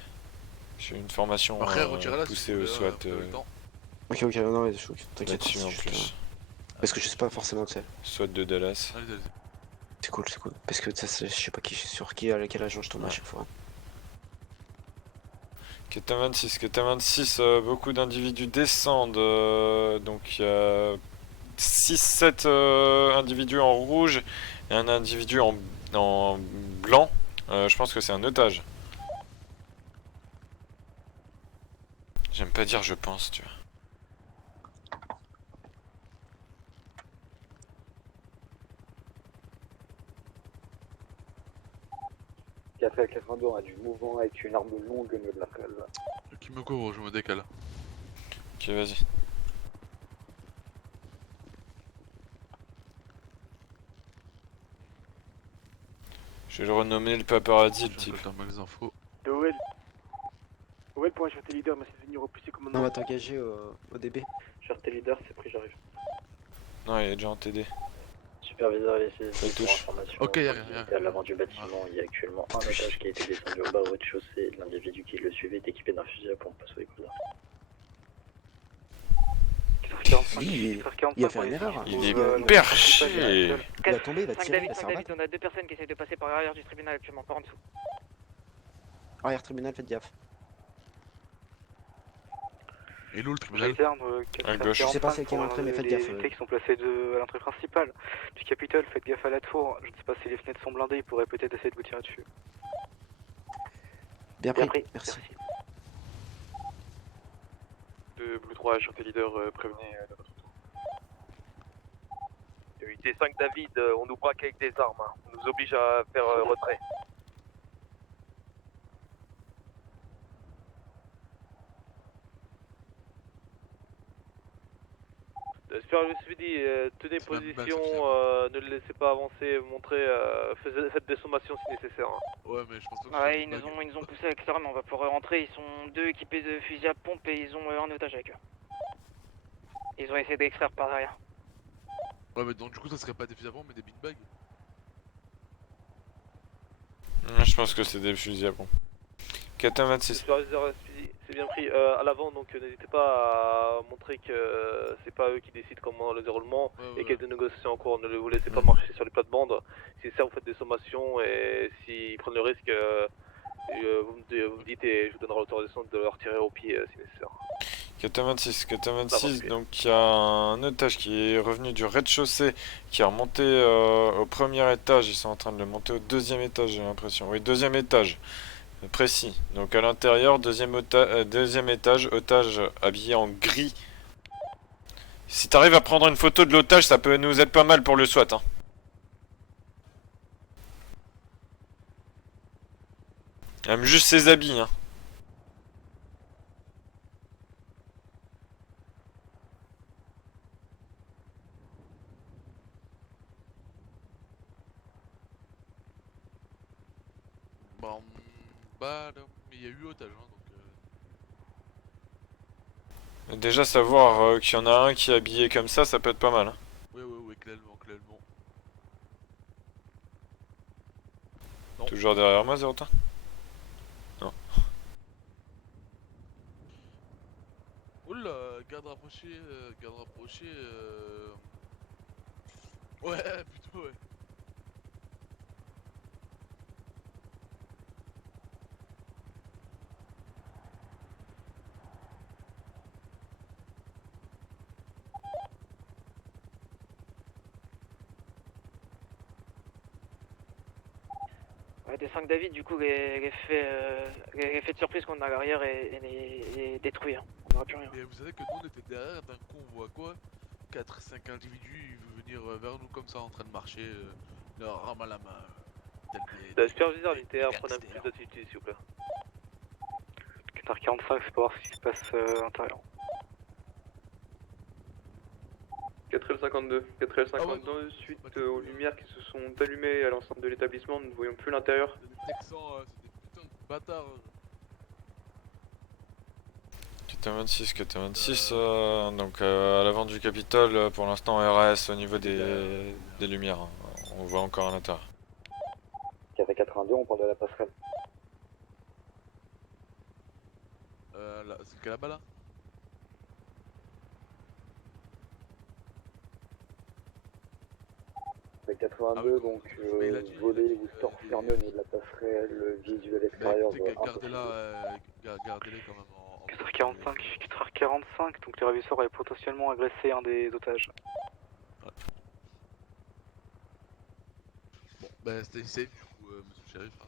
J'ai une formation après, retirez-la poussée si au SWAT. Ok, non, mais t'inquiète. Là-dessus en plus. Parce que je sais pas forcément de celle. Soit de Dallas. C'est cool. Parce que ça, je sais pas sur qui, à quel agent je tombe à chaque fois. K26, beaucoup d'individus descendent. Donc il y a 6-7 individus en rouge et un individu en blanc. Je pense que c'est un otage. J'aime pas dire je pense, tu vois. Après 82, on a du mouvement avec une arme longue au milieu de la salle. Qui me couvre, je me décale. Ok, vas-y. Je vais le renommer le paparazzi, le type. Les infos. Ouais, pour acheter leader, merci de venir repousser comme un. On va t'engager au DB. Cherté leader, c'est pris, j'arrive. Non, il est déjà en TD. Superviseur et les CSI pour touche. information. Ok, y'a rien. À l'avant du bâtiment, il y a actuellement un otage qui a été descendu au bas au rez-de-chaussée. L'individu qui le suivait est équipé d'un fusil à pompe sous les couleurs. Il a fait une erreur. Il est perché. Il va tomber, il va tirer, il va se faire David, battre. on a deux personnes qui essayent de passer par l'arrière du tribunal actuellement, par en dessous. Arrière tribunal, faites gaffe. Et l'eau le tribunal À gauche. Je sais pas c'est qui est l'entrée, mais faites gaffe. Les unités qui sont placées à l'entrée principale du Capitole, faites gaffe à la tour. Je ne sais pas si les fenêtres sont blindées, ils pourraient peut-être essayer de vous tirer dessus. Bien pris, merci. De Blue 3, Cherté leader, prévenez de votre tour. Unité 5 David, on nous braque avec des armes, hein. On nous oblige à faire retrait. Super SVD, tenez position, ne le laissez pas avancer, montrez, faites des sommations si nécessaire. Hein. Ouais, mais je pense pas que Ouais, ils nous ont poussé à l'extérieur, mais on va pouvoir rentrer. Ils sont deux équipés de fusils à pompe et ils ont un otage avec eux. Ils ont essayé d'extraire par derrière. Ouais, mais donc du coup, ça serait pas des fusils à pompe, mais des big bags. Je pense que c'est des fusils à pompe. K26. Superviseur SVD, c'est bien pris. À l'avant, donc n'hésitez pas à montrer que c'est pas eux qui décident comment le déroulement et qu'il y a des négociations en cours. Ne vous laissez pas marcher sur les plates-bandes. Si ça, vous faites des sommations et s'ils prennent le risque, vous me dites et je vous donnerai l'autorisation de leur tirer au pied si nécessaire. K26, donc il y a un otage qui est revenu du rez-de-chaussée, qui est remonté au premier étage. Ils sont en train de le monter au deuxième étage, j'ai l'impression. Oui, deuxième étage. Précis. Donc à l'intérieur, deuxième étage, otage habillé en gris. Si t'arrives à prendre une photo de l'otage, ça peut nous être pas mal pour le SWAT. Hein. Même juste ses habits. Hein. Bon, bah, il y a eu otage, hein, donc... Déjà savoir qu'il y en a un qui est habillé comme ça peut être pas mal. Hein. Ouais, clairement. Non. Toujours derrière moi, Zérotin? Non. Oula, garde rapproché, Ouais, plutôt, ouais. Ouais, des 5 David, du coup, l'effet de surprise qu'on a à l'arrière est détruit. Hein. On n'aura plus rien. Et vous savez que nous on était derrière d'un convoi quoi 4-5 individus, ils veulent venir vers nous comme ça en train de marcher, leur arme à la main. Le superviseur militaire, prenez un peu plus d'attitude s'il vous plaît. 4h45, c'est pour voir ce qui se passe à l'intérieur. 4L52, 4L52, suite aux lumières qui se sont allumées à l'ensemble de l'établissement, nous ne voyons plus l'intérieur. C'est des Texans, c'est des putains de bâtards. KT26, donc à l'avant du Capitole, pour l'instant RAS au niveau des lumières. Hein. On voit encore à l'intérieur. KT82, on parle de la passerelle. C'est lequel là-bas là? 82, donc voler ou store fermé au niveau de la passerelle, visuel extérieur. Gardez-les quand même en... 4h45, donc les ravisseurs avaient potentiellement agressé un des otages. Ouais. Bon, bah stay safe du coup, monsieur le shérif. Hein.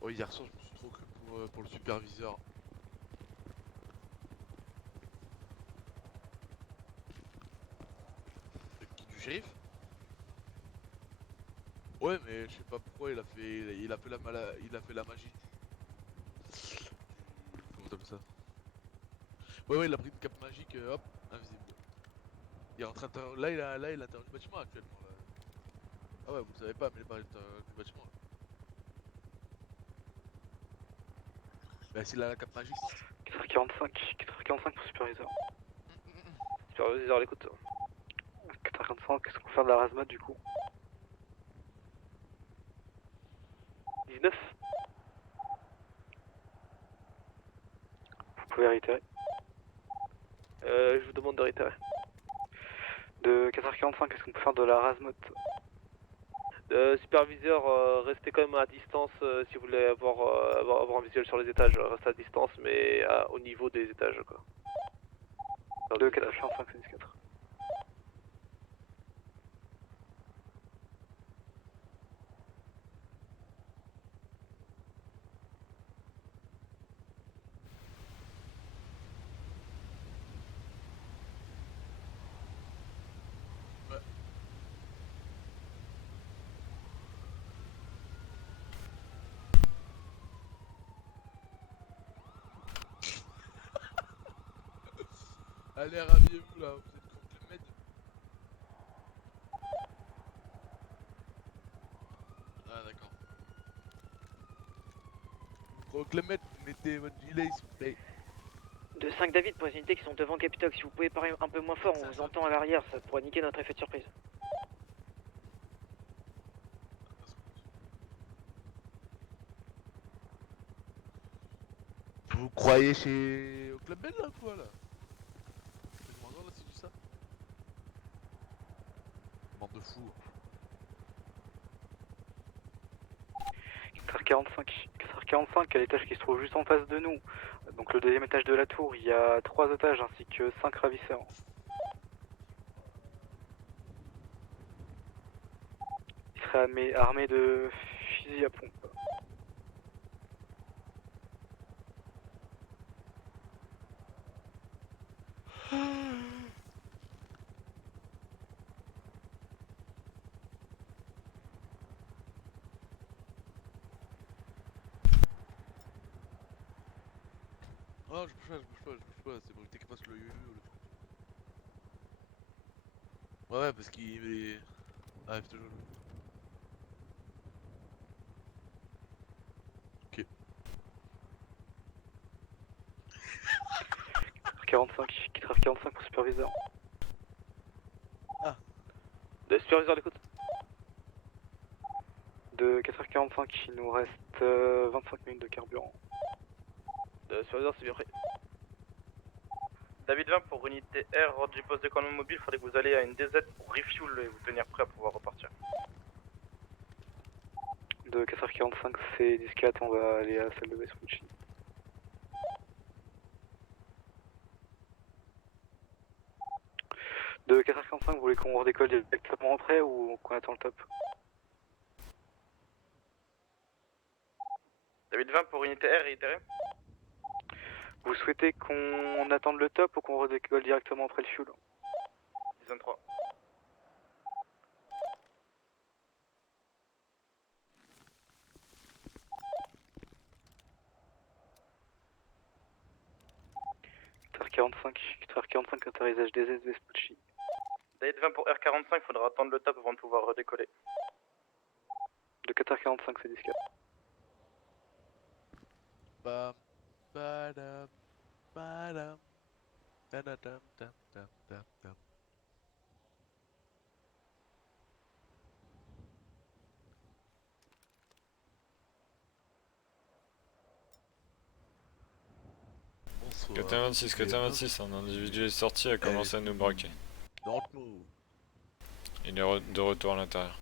Oh, hier soir, je me suis trop cru pour le superviseur. Qui, du shérif? Ouais, mais je sais pas pourquoi il a fait la magie. Comment t'appelles ça? Ouais, il a pris une cape magique, hop, invisible. Il est en train de... Là, il est à l'intérieur du bâtiment actuellement. Là. Ah ouais, vous le savez pas, mais il est à l'intérieur du bâtiment. Là. Bah, s'il a la cape magique. 4h45 pour superviseur. Superviseur, l'écoute. 4h45, qu'est-ce qu'on fait de la razmat du coup? 19. Vous pouvez réitérer. Je vous demande de réitérer. De 4h45, qu'est-ce qu'on peut faire de la razmat? Superviseur, restez quand même à distance si vous voulez avoir un visuel sur les étages. Restez à distance, mais au niveau des étages, quoi. De 4h45, c'est 14. Allez, rhabillez-vous là, vous êtes contre le med. Ah d'accord. Clément, mettez votre gilet s'il vous plaît. De 5 David pour les unités qui sont devant Capitol, si vous pouvez parler un peu moins fort, on vous entend à l'arrière, ça pourrait niquer notre effet de surprise. Vous croyez chez... au Club Med là quoi là? Je m'en là c'est du ça. Bande de fous. 4h45 à l'étage qui se trouve juste en face de nous. Donc le deuxième étage de la tour, il y a 3 otages ainsi que 5 ravisseurs. Il serait armé de fusils à pompe. Oh, je bouge pas, c'est pour éviter qu'il passe le yo-yo. Ouais, parce qu'il est... Ah, il toujours. Ok. 4h45 pour superviseur. Ah. De superviseur d'écoute. De 4h45, il nous reste 25 minutes de carburant. Superviseur, c'est bien pris. David 20 pour unité R du poste de commande mobile, il faudrait que vous alliez à une DZ pour refuel et vous tenir prêt à pouvoir repartir. De 4h45, c'est 10-4, on va aller à la salle de Westwich. De 4h45, vous voulez qu'on redécolle directement après ou qu'on attend le top? David 20 pour unité R, réitéré. Vous souhaitez qu'on attende le top ou qu'on redécolle directement après le fuel? 23. h atterrissage des S Vespucci. David 20 pour R45, il faudra attendre le top avant de pouvoir redécoller. De 4h45, c'est 10-4. Bam, badam, badam, dadadam, dam, dam, dam, dam. réponse. Cotin 26, un individu est sorti et a commencé à nous braquer. Don't move. Il est de retour à l'intérieur.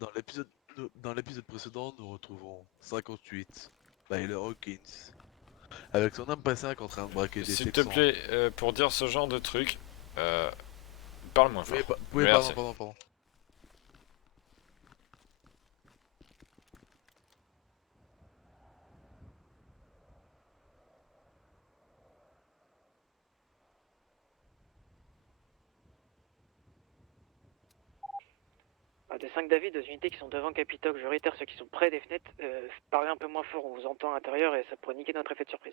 Dans l'épisode précédent, nous retrouvons 58, Tyler Hawkins, avec son MP5 en train de braquer des S'il te Texans. plaît, pour dire ce genre de truc, parle moins fort. Oui, Merci. pardon. Des 5 David, 2 unités qui sont devant Capitol, je réitère ceux qui sont près des fenêtres, parlez un peu moins fort, on vous entend à l'intérieur et ça pourrait niquer notre effet de surprise.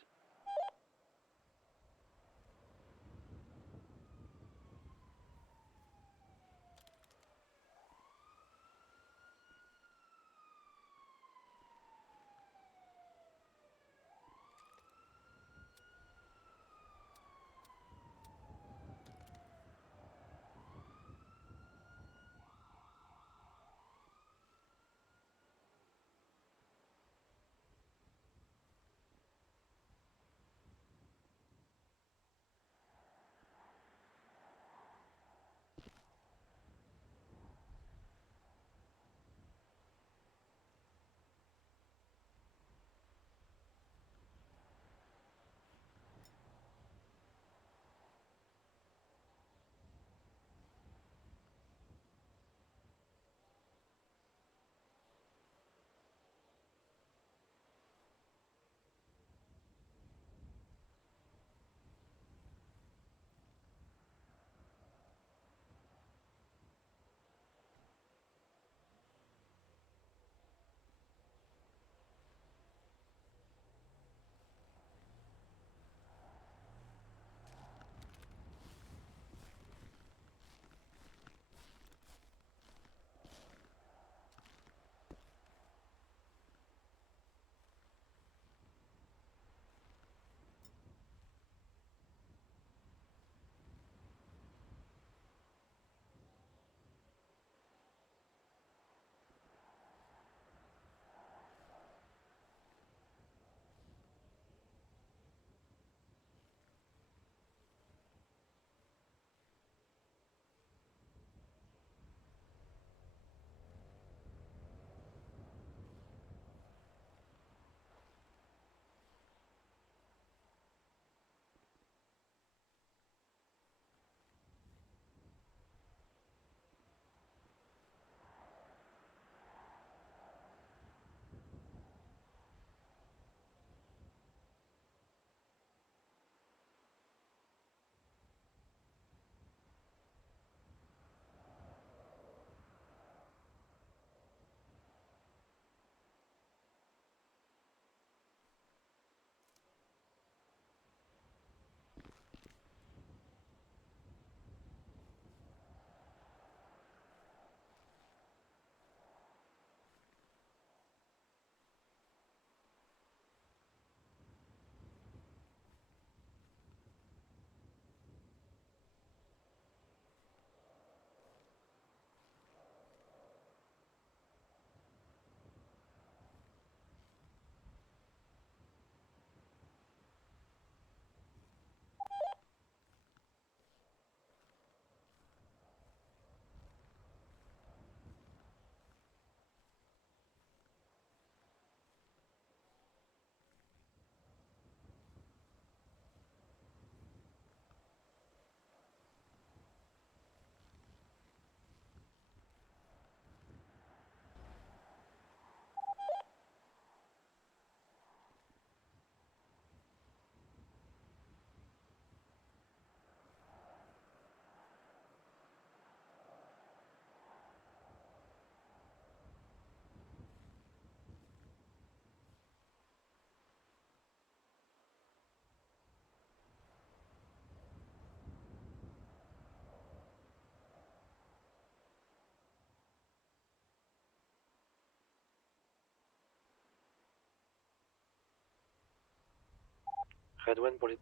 Red One pour les...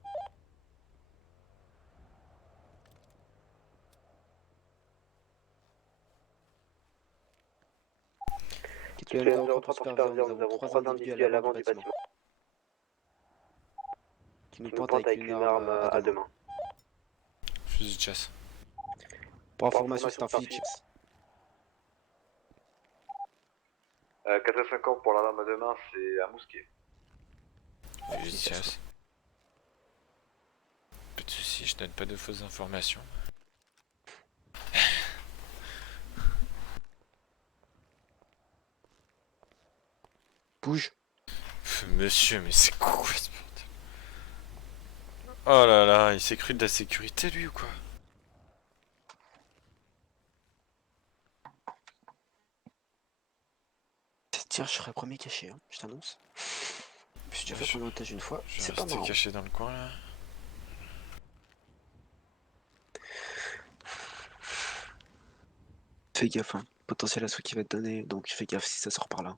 Capitaine 03 pour superviseur, nous avons 3 individus à l'avant du bâtiment. qui nous pointe avec une arme à deux mains. Fusil de chasse. Pour information, c'est un fusil de chasse. 450 pour l'arme à deux mains, c'est un mousquet. Fusil de chasse. Pas de soucis, je donne pas de fausses informations. Bouge. Monsieur, mais c'est quoi ce bordel? Oh là là, il s'est cru de la sécurité lui ou quoi? Tiens, je serai le premier caché, hein, je t'annonce. Je suis déjà fait prendre otage une fois, c'est pas marrant. Caché dans le coin là. Fais gaffe, hein. Potentiel assaut qui va te donner, donc fais gaffe si ça sort par là.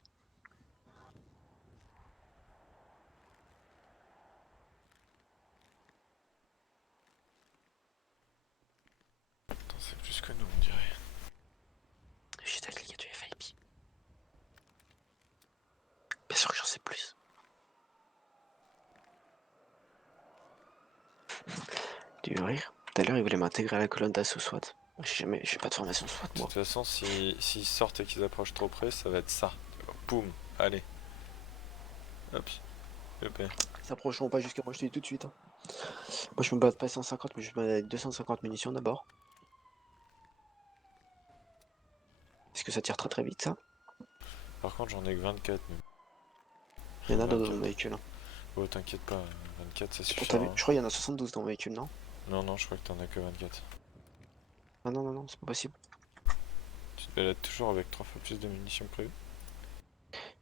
Attends, c'est plus que nous, on dirait. Juste avec les gars du FIP. Bien sûr que j'en sais plus. Tu veux rire? Tout à l'heure, il voulait m'intégrer à la colonne d'assaut SWAT. J'ai pas de formation SWAT, moi. De toute façon, s'ils sortent et qu'ils approchent trop près, ça va être ça. Boum, allez. Hop. Hop. Ils s'approcheront pas jusqu'à moi, je te dis tout de suite. Hein. Moi, je me bats pas 150, mais je me bats avec 250 munitions d'abord. Est-ce que ça tire très très vite, ça? Par contre, j'en ai que 24. Mais... Il y en a d'autres dans le véhicule. Hein. Oh, t'inquiète pas, 24 ça suffit. Je crois qu'il y en a 72 dans le véhicule, non? Non, je crois que t'en as que 24. Ah non, c'est pas possible. Tu te balades toujours avec 3 fois plus de munitions que prévu?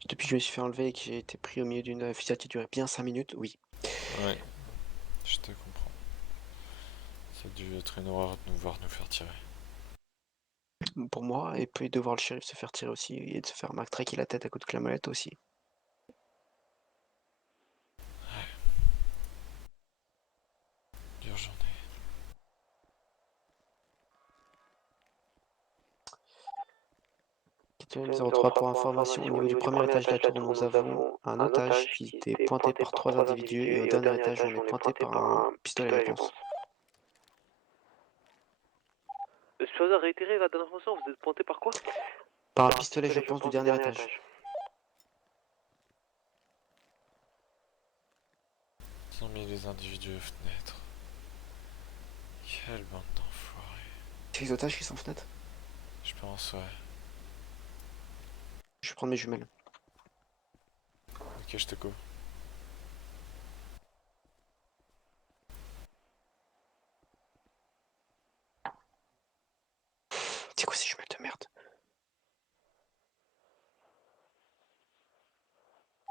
Depuis que je me suis fait enlever et que j'ai été pris au milieu d'une fusillade qui durait bien 5 minutes, oui. Ouais, je te comprends. Ça a dû être une horreur de nous voir nous faire tirer. Pour moi, et puis de voir le shérif se faire tirer aussi, et de se faire matraquer la tête à coups de clamolette aussi. Dure journée. Capitaine 03 pour information, au niveau du premier étage de la tour, nous avons un otage qui était pointé par 3 individus, et au dernier étage, on est pointé par un pistolet à réponse. Je peux réitérer la dernière information, vous êtes pointé par quoi? Par un pistolet, je pense, du dernier étage. Ils ont mis les individus aux fenêtres. Quelle bande d'enfoirés. C'est les otages qui sont en fenêtre? Je pense, ouais. Je vais prendre mes jumelles. Ok, je te couvre. C'est quoi ces jumelles de merde?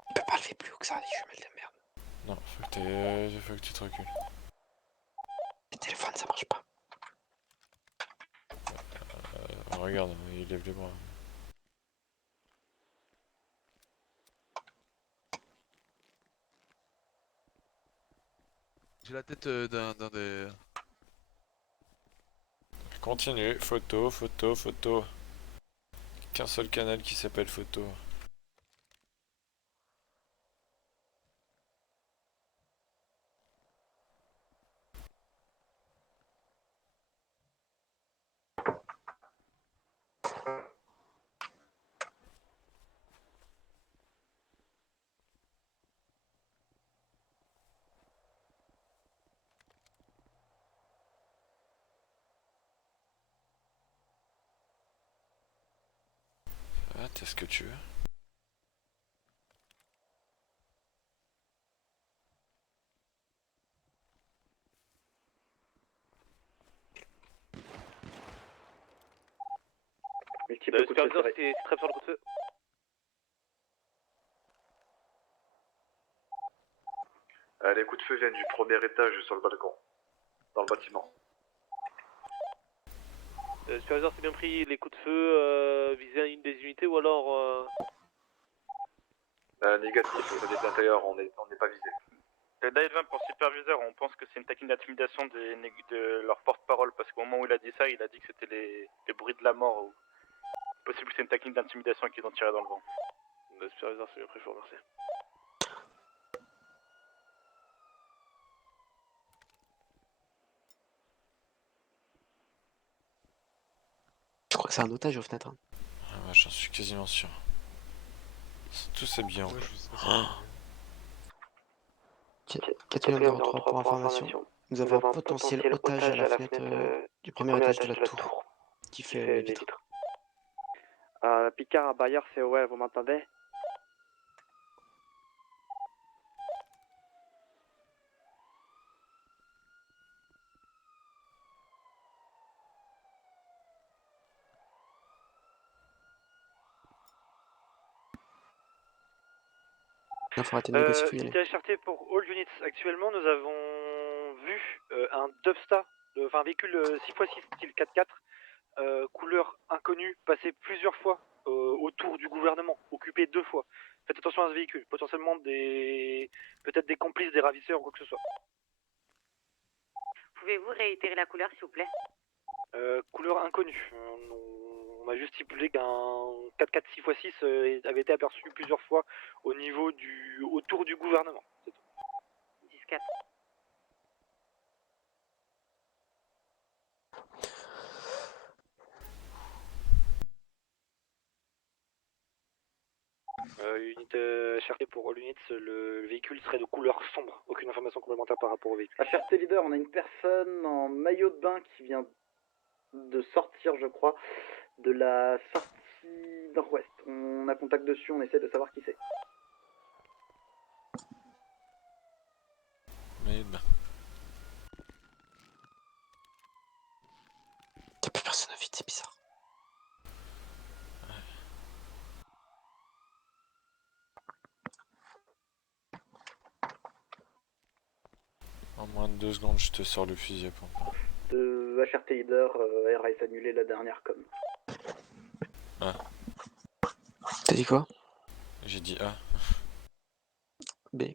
On peut pas lever plus haut que ça, les jumelles de merde. Non, faut que tu te recules. Le téléphone, ça marche pas. Regarde, il lève les bras. J'ai la tête d'un des... Continue, photo. Qu'un seul canal qui s'appelle photo. Ah, t'as ce que tu veux. Le superviseur, c'est très sur le coup de feu. Les coups de feu viennent du premier étage sur le balcon, dans le bâtiment. Le superviseur, c'est bien pris, les coups de feu visaient une des unités ou alors... Négatif, côté de l'intérieur, on n'est pas visé. Le DAE 20 pour superviseur, on pense que c'est une technique d'intimidation de leur porte-parole, parce qu'au moment où il a dit ça, il a dit que c'était les bruits de la mort, ou possible que c'est une technique d'intimidation qu'ils ont tiré dans le vent. Le superviseur, c'est bien pris, je vous remercie. C'est un otage aux fenêtres. Hein. Ah ouais, j'en suis quasiment sûr. Tout c'est bien. Ouais, Quatrième 03 pour information. Nous avons un potentiel otage à la fenêtre du premier étage de la tour qui fait les vitres. Picard à Bayard, c'est ouais, vous m'entendez? Unité HRT pour All Units. Actuellement, nous avons vu un Dubsta, enfin un véhicule 6x6 style 4x4, couleur inconnue, passer plusieurs fois autour du gouvernement, occupé 2 fois. Faites attention à ce véhicule, potentiellement peut-être des complices des ravisseurs ou quoi que ce soit. Pouvez-vous réitérer la couleur, s'il vous plaît? Couleur inconnue. On a juste stipulé qu'un 4x4 6x6 avait été aperçu plusieurs fois autour du gouvernement. 10-4. Unité HRT pour All Units, le véhicule serait de couleur sombre. Aucune information complémentaire par rapport au véhicule. HRT leader, on a une personne en maillot de bain qui vient de sortir, je crois, de la sortie nord-ouest. On a contact dessus, on essaie de savoir qui c'est. Mais ben. Y'a plus personne à vite, c'est bizarre. En moins de 2 secondes, je te sors le fusil à pompe. HRT leader, RS annulé la dernière com. Ah. T'as dit quoi? J'ai dit A. B.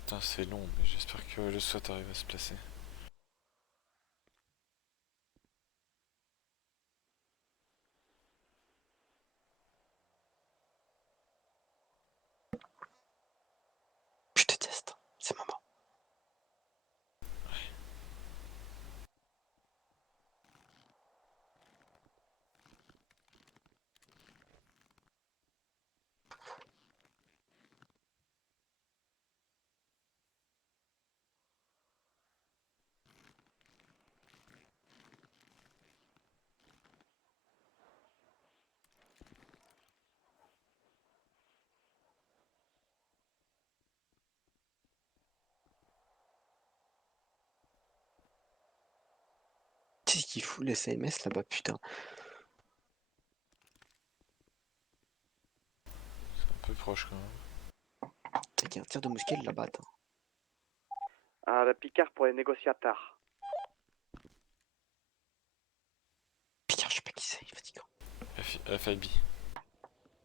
Putain, c'est long, mais j'espère que le SWAT arrive à se placer. Je déteste ces moments. Qu'est-ce qu'il fout les CMS là-bas, putain? C'est un peu proche quand même. Il y a un tir de mousquet là-bas, attends. La Picard pour les négociateurs. Picard, je sais pas qui c'est, il est fatigant. FIB.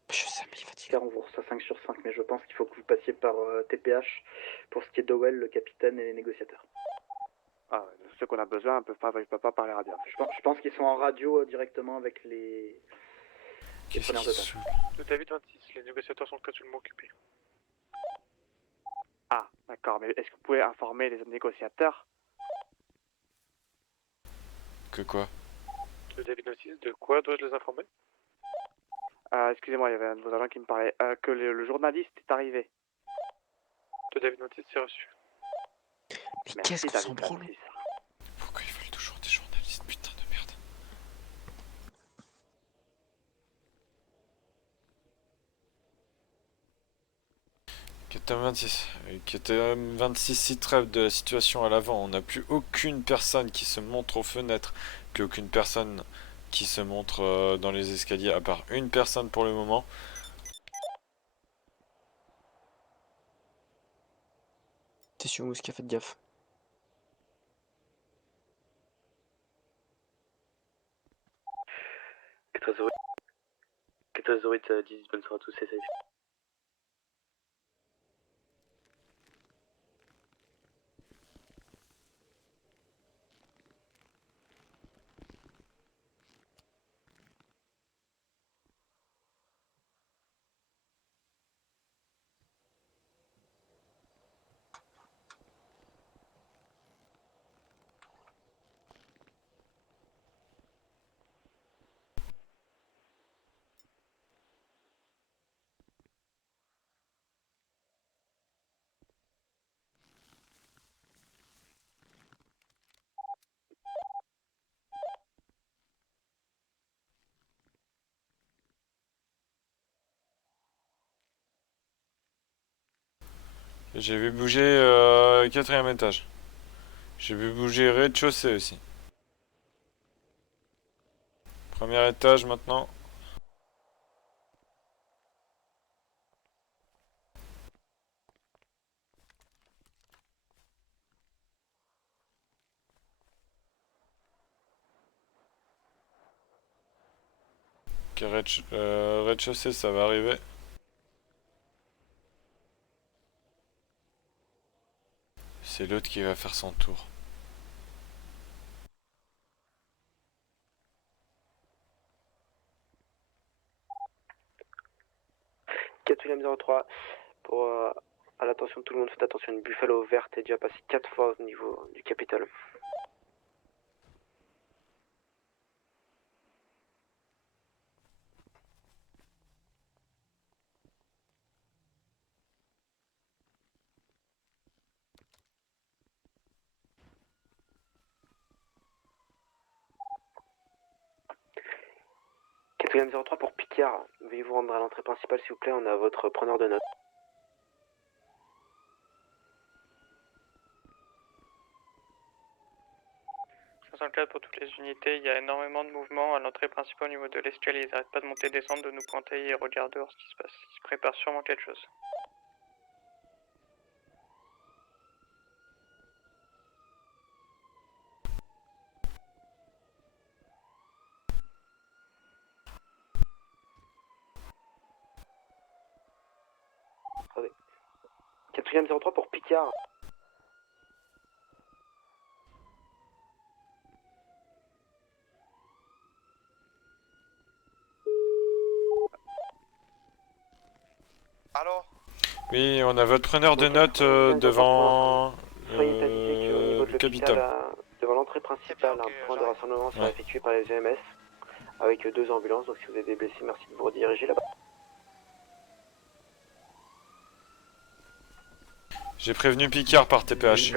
Je sais, mais il est fatigant. Picard, on vous reçoit 5 sur 5, mais je pense qu'il faut que vous passiez par TPH pour ce qui est d'Owell, le capitaine et les négociateurs. Ah, ceux qu'on a besoin ne peuvent pas parler radio. Je pense qu'ils sont en radio directement avec les preneurs de tâches. Tout à 26, les négociateurs sont actuellement occupés. Ah, d'accord, mais est-ce que vous pouvez informer les négociateurs? Que quoi? Le David Notice, de quoi dois-je les informer? Excusez-moi, il y avait un de vos agents qui me parlait. Que le journaliste est arrivé. Le David Notice, c'est reçu. Mais qu'est-ce qu'on s'en branle? Pourquoi ils veulent toujours des journalistes, putain de merde. KTM 26 site rêve de la situation à l'avant. On n'a plus aucune personne qui se montre aux fenêtres, plus aucune personne qui se montre dans les escaliers, à part une personne pour le moment. T'es sûr, Mouska, faites gaffe. Trésorier 10, bonne soirée à tous, c'est safe. J'ai vu bouger 4ème étage. J'ai vu bouger rez-de-chaussée aussi. Premier étage maintenant. Ok, rez-de-chaussée, ça va arriver. C'est l'autre qui va faire son tour. William 03, pour à l'attention de tout le monde, faites attention, une Buffalo verte est déjà passée 4 fois au niveau du Capitole. William 03 pour Picard, veuillez vous rendre à l'entrée principale s'il vous plaît, on a votre preneur de notes. 64 pour toutes les unités, il y a énormément de mouvements à l'entrée principale au niveau de l'escalier, ils n'arrêtent pas de monter et descendre, de nous pointer et regarder dehors ce qui se passe. Ils préparent sûrement quelque chose. Attendez. 4ème 03 pour Picard. Allô? Oui, on a votre preneur de notes devant le Capitole. Devant l'entrée principale, un point de rassemblement sera effectué par les EMS avec 2 ambulances, donc si vous avez des blessés, merci de vous rediriger là-bas. J'ai prévenu Picard par TPH.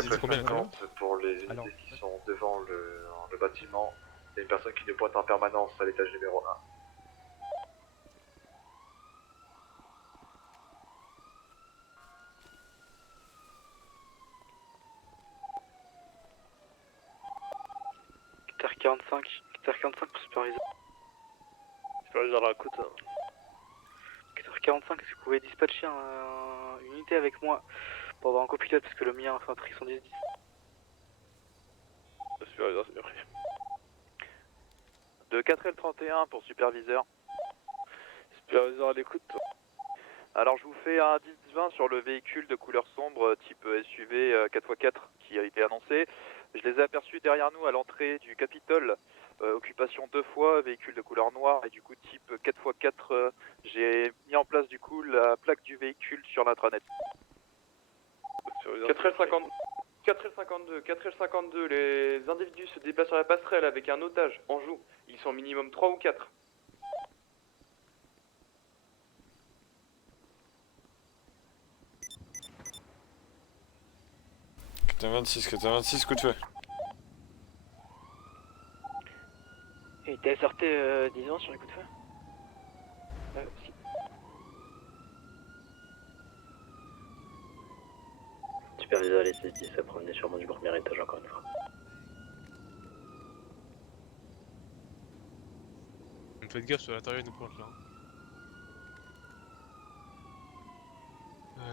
Pour les unités qui sont devant le bâtiment, il y a une personne qui nous pointe en permanence à l'étage numéro 1. KTR45 pour superviseur. Superviseur à la côte. KTR45, est-ce que vous pouvez dispatcher une unité avec moi pour avoir un copilote parce que le mien a pris son 10-10. Superviseur, c'est bien pris. De 4L31 pour superviseur. Superviseur à l'écoute. Alors je vous fais un 10-20 sur le véhicule de couleur sombre type SUV 4x4 qui a été annoncé. Je les ai aperçus derrière nous à l'entrée du Capitole, occupation 2 fois, véhicule de couleur noire et du coup type 4x4. J'ai mis en place du coup la plaque du véhicule sur l'intranet. 4L52, les individus se déplacent sur la passerelle avec un otage en joue. Ils sont minimum 3 ou 4. KT26, coup de feu. Et t'es sorti 10 ans sur les coups de feu si. Superviseur, les 6-10 à promener sûrement du premier étage encore une fois. Faites gaffe sur l'intérieur, il nous pointe là.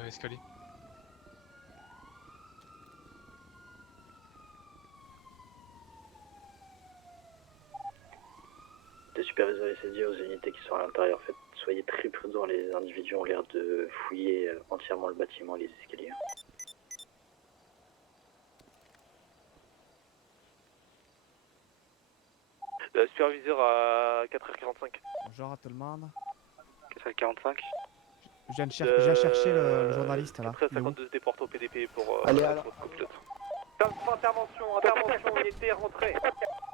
Escalier. Les superviseurs et CSD aux unités qui sont à l'intérieur, soyez très prudents, les individus ont l'air de fouiller entièrement le bâtiment et les escaliers. Superviseur à 4h45. Bonjour à tout le monde. 4h45. Je viens chercher le journaliste là. 4h52 se déporte au PDP pour alors. copilote. Intervention, unité rentrée.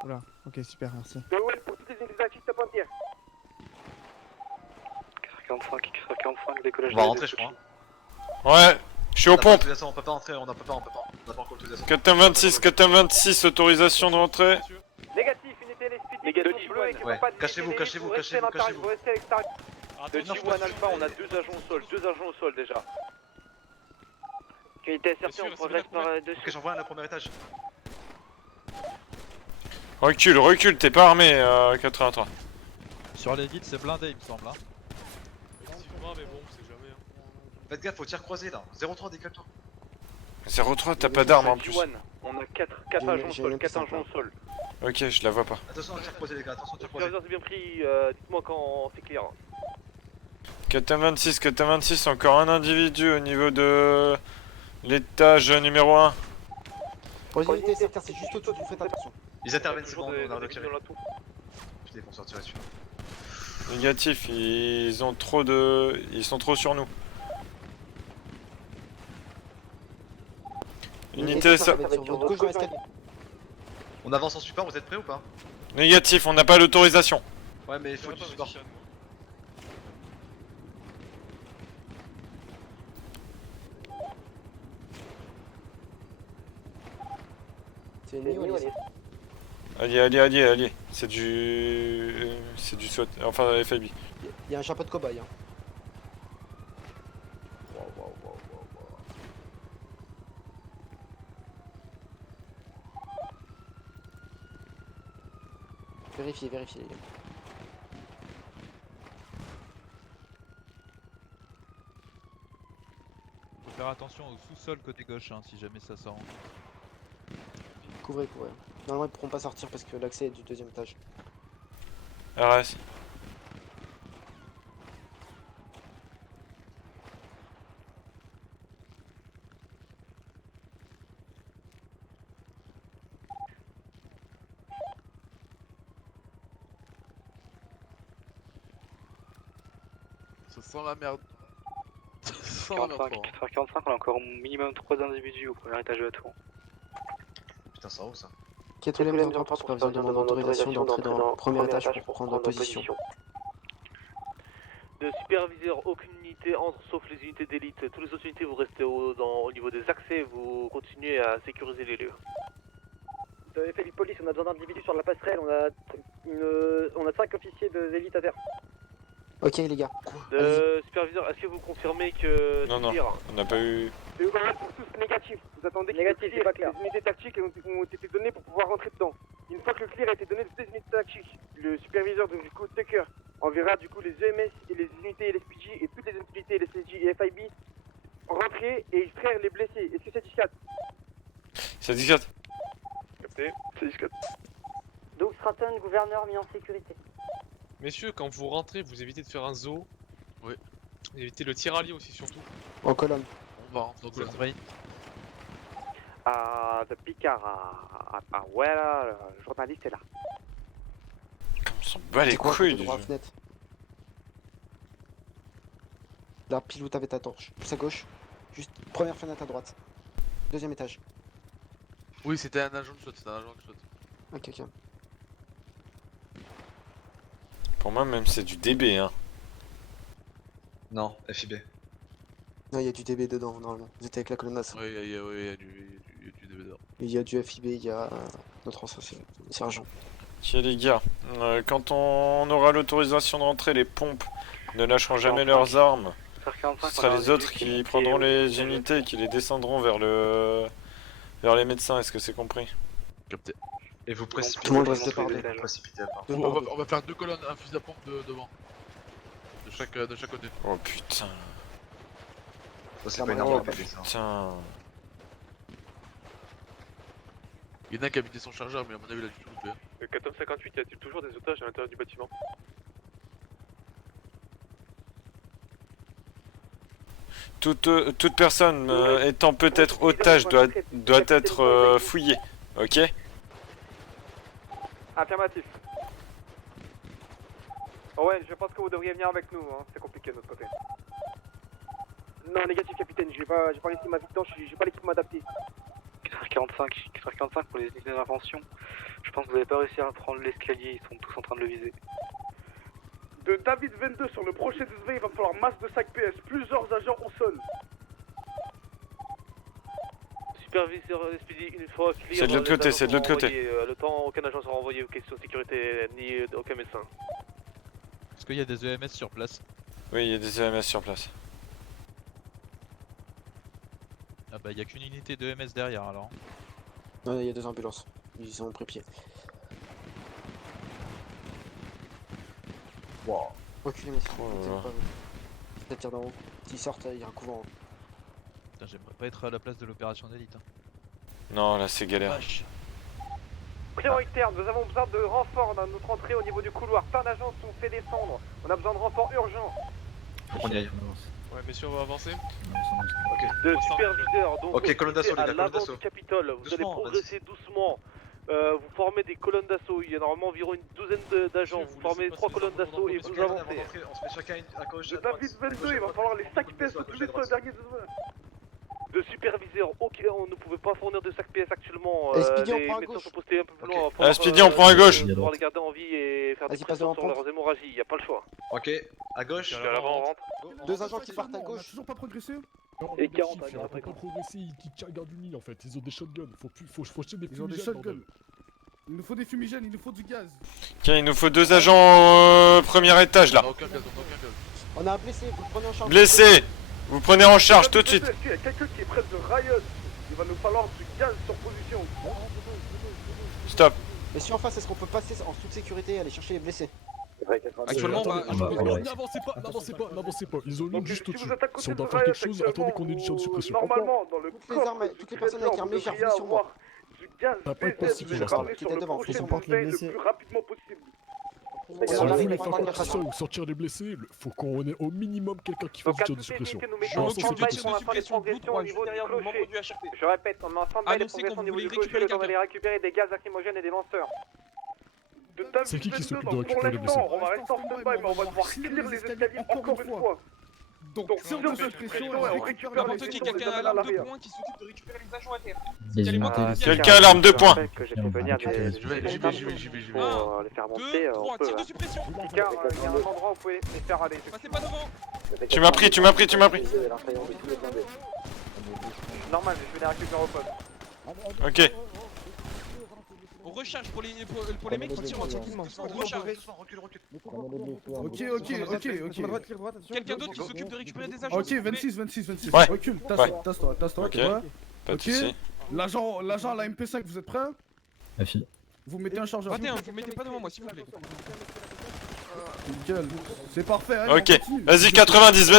Oula, ok, super, merci. De Well pour toutes les unités actives de Pontier. 4h45, décollage. On va rentrer, je crois. Ouais, je suis aux pompes. On peut pas entrer, on n'a pas encore l'autorisation. KT26, autorisation d'entrée. Négatif, unité LSP. Négatif, bleu et qui ouais. pas de Cachez-vous. Restez à l'intérieur, vous restez à l'extérieur. De G1 Alpha, on a 2 agents au sol déjà. Unité SRT, on progresse par dessus. Ok, j'envoie un à la premier étage. Recule, t'es pas armé, 83. Sur les guides, c'est blindé, il me semble. Hein. Effectivement, mais bon, c'est jamais. Faites gaffe, faut tir croisé là. 03, décale-toi. 03, t'as pas d'arme en plus. On a 4 agents au sol, 4 agents au sol. Ok, je la vois pas. Attention au tir croisé les gars, attention au tir croisé. C'est bien pris, dites-moi quand c'est clair. Katam 26, encore un individu au niveau de l'étage numéro 1. Pour les unités SRT, c'est juste au-dessus, faites attention. Ils interviennent, c'est bon, on a retiré. Putain, ils vont sortir là-dessus. Négatif, ils sont trop sur nous. Unité ça. On avance en support, vous êtes prêts ou pas? Négatif, on n'a pas l'autorisation. Ouais, mais il faut du support. C'est ennemi ou allié? Allié. C'est du SWAT, enfin FIB. Il y a un chapeau de cobaye. Hein. Vérifiez les gars. Faut faire attention au sous-sol côté gauche hein, si jamais ça sort. Couvrez. Normalement ils pourront pas sortir parce que l'accès est du deuxième étage. RS. Ça sent la merde. Ça sent la merde. 45, on a encore au minimum 3 individus au premier étage de la tour. Putain, ça va où ça? Qui a tous les mêmes rapports, superviseur demande autorisation d'entrer dans le premier étage pour prendre position. De superviseur, aucune unité entre sauf les unités d'élite. Toutes les autres unités vous restez au niveau des accès, vous continuez à sécuriser les lieux. De FLI Police, on a besoin d'individus sur la passerelle, on a 5 officiers d'élite à terre. Ok les gars. Superviseur, est-ce que vous confirmez que... Non, on n'a pas eu... Tous négatifs. Vous attendez que c'est pas clair. Les unités tactiques ont été données pour pouvoir rentrer dedans. Une fois que le clear a été donné aux unités tactiques, le superviseur du coup Tucker enverra du coup les EMS et les unités LSPJ et toutes les unités LSPJ et FIB rentrer et extraire les blessés. Est-ce que c'est 14? C'est 14. Capté. C'est 14. Donc Stratton, gouverneur mis en sécurité. Messieurs, quand vous rentrez, vous évitez de faire un zoo. Oui. Vous évitez le tir allié aussi, surtout. En colonne. On va en colonne. De Picard à Wella, le journaliste est là. Comme on s'en bat les couilles du jeu. Là, pile où t'avais ta torche. Plus à gauche. Juste première fenêtre à droite. Deuxième étage. Oui, c'était un agent de SWAT, Ok. Pour moi même c'est du DB hein. Non, FIB. Non, il y a du DB dedans normalement. Vous étiez avec la colonnasse. Oui, il y a du DB dedans. Il y a du FIB, il y a notre ancien sergent. Ok les gars, quand on aura l'autorisation de rentrer, les pompes ne lâcheront jamais leurs armes. Ce sera les autres qui prendront les unités et qui les descendront vers les médecins, est-ce que c'est compris? Capté. Et vous précipitez. Tout le monde reste parler. On va faire 2 colonnes, un fusil à pompe devant. De chaque côté. Oh putain. Ça c'est pas énorme. Putain. Il y en a un qui a vidé son chargeur, mais à mon avis il a du tout loupé. 1458, y a-t-il toujours des otages à l'intérieur du bâtiment? Toute personne étant peut-être otage doit être fouillée, ok? Affirmatif. Owen, je pense que vous devriez venir avec nous, hein. C'est compliqué de notre côté. Non, négatif capitaine, j'ai pas réussi ma vitesse, j'ai pas l'équipe m'adapter. 4h45 pour les unités d'intervention. Je pense que vous n'avez pas réussi à prendre l'escalier, ils sont tous en train de le viser. De David 22 sur le prochain SV, il va falloir masse de 5 PS, plusieurs agents au sol. Superviseur SPD, une fois clear, c'est de l'autre côté, c'est de l'autre côté. Le temps, aucun agent sera envoyé aux questions de sécurité, ni aucun médecin. Est-ce qu'il y a des EMS sur place? Oui, il y a des EMS sur place. bah y'a qu'une unité de MS derrière alors. Non, il y a 2 ambulances. Ils sont pris pied. Wow. Reculez, messieurs. Ça tire d'en haut. S'ils sortent, il y a un couvent. Putain, j'aimerais pas être à la place de l'opération d'élite. Hein. Non, là c'est galère. Prioritaire, nous avons besoin de renfort dans notre entrée au niveau du couloir. Plein d'agents sont fait descendre. On a besoin de renfort urgent. Faut qu'on y aille. Ouais, messieurs, on va avancer. Ok. De superviseurs, donc Ok, colonne d'assaut, les à gars, colonne l'avant d'assaut. du Capitole, vous allez progresser doucement. Vous formez des colonnes d'assaut, il y a normalement environ une douzaine d'agents. Vous formez 3 colonnes d'assaut et vous avancez. On se met chacun à gauche. Le David 22, il va falloir les sacs PS tous les 3 derniers de superviseurs, ok, on ne pouvait pas fournir de sacs PS actuellement. Speedy, Les médecins sont postés un peu plus loin. Ah, Speedy, on prend à gauche. On va les garder en vie et faire des pressions sur leurs hémorragies, il n'y a pas le choix. Ok, à gauche. À l'avant, on rentre. 2 agents qui partent à gauche. On a toujours pas progressé. Et 40 ils ont pas progressé, ils tirent garde du mine en fait, ils ont des shotguns, faut acheter des fumigènes. Ils ont des shotguns. Il nous faut des fumigènes, il nous faut du gaz. Tiens, il nous faut 2 agents premier étage là. On a un blessé, vous le prenez en charge. Blessé. Vous prenez en charge tout de suite. Il y a quelqu'un qui est près de Riot. Il va nous falloir du gaz sur position. Stop. Et si en face, est-ce qu'on peut passer en toute sécurité et aller chercher les blessés? Actuellement, n'avancez pas, ils ont l'une juste au-dessus. Si on doit faire quelque chose, attendez qu'on ait du champ de suppression. Normalement, dans le toutes les personnes avec armes légères, venez sur moi. Ça va pas être possible pour l'instant. Qui était devant, le plus rapidement possible. Si vous voulez faire quoi que ce soit ou sortir les blessés, faut qu'on ait au minimum quelqu'un qui fasse du tir de suppression. Je répète, on met ensemble les progressions au niveau du cocher, le temps d'aller récupérer des gaz lacrymogènes et des lanceurs. C'est qui s'occupe de récupérer les blessés? On va rester en stand-by, mais on va devoir clear les escaliers encore une fois. Donc, si on se suppression, on récupère les N'importe qui, quelqu'un à l'arme de poing qui s'occupe de récupérer les agents à terre. Quelqu'un à l'arme de poing. J'y vais. Pour les faire monter, on peut. Picard, il y a un endroit où vous pouvez les faire aller. Passez pas devant. Tu m'as pris. Normal, je vais les récupérer au poste. Ok. On recharge pour les mecs qui tirent. On recharge. Ok. Quelqu'un d'autre qui s'occupe de récupérer des agents. Ok, 26. Ouais. Recule, tasse-toi. Ok. Pas de soucis. L'agent à la MP5, vous êtes prêts? Vous mettez un chargeur. Attends, vous mettez pas devant moi s'il vous plaît. Nickel. C'est parfait. Ok. Vas-y 90.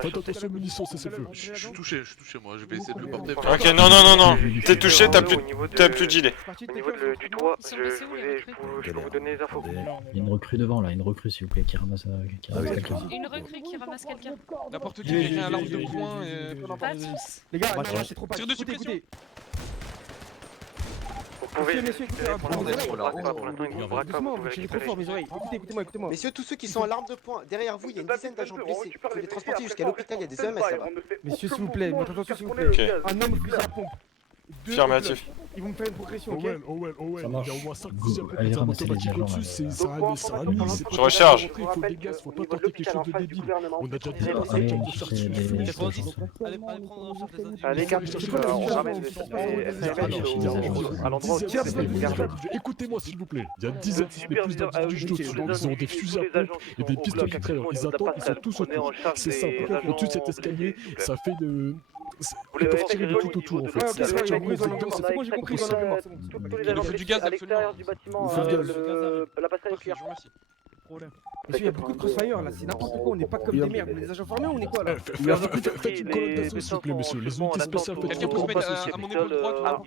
Faites attention aux munitions, c'est feu. Je suis touché moi, je vais essayer de le porter. Ok, non. T'es touché, t'as plus de gilet. Au niveau du toit, je peux vous donner les infos. Il y a une recrue devant là, une recrue s'il vous plaît qui ramasse quelqu'un. Une recrue qui ramasse quelqu'un. N'importe qui, quelqu'un à l'arme de poing. Pas tous. Les gars, c'est trop pas. Tire de suppression. Vous pouvez, messieurs, doucement, vous tirez trop fort mes oreilles. Écoutez-moi. Messieurs, tous ceux qui sont à l'arme de poing, derrière vous, il y a une dizaine d'agents blessés. Vous les transportez jusqu'à l'hôpital, il y a des EMS là-bas. Messieurs, s'il vous plaît, attention s'il vous plaît. Un homme fusil à pompe. Affirmatif. Ils vont me faire une progression, ok? Owen, il y a au moins 5 fusils à pompe automatiques au-dessus, c'est un nid. Je recharge. Il faut des gaz, faut pas tenter quelque chose de débile. On a déjà dit à de sortir une fumée. Allez gars, on ramène à l'endroit où écoutez-moi s'il vous plaît, il y a 10 plus d'individus dessous, ils ont des fusils à pompe et des pistolets mitrailleurs, ils attendent, ils sont tous autour, c'est simple, au-dessus de cet escalier, ça fait de... Ils peuvent tirer de tout autour en fait, c'est ça qui est c'est bon, j'ai compris, tous les agents à l'extérieur du bâtiment, la passerelle est claire. Monsieur, il y a beaucoup de crossfire là, c'est n'importe quoi, on n'est pas comme des merdes, on est des agents formés ou on est quoi là? Faites une colonne d'assaut s'il vous plaît messieurs, les unités spéciales faites Quelqu'un peut se mettre à mon épaule droite.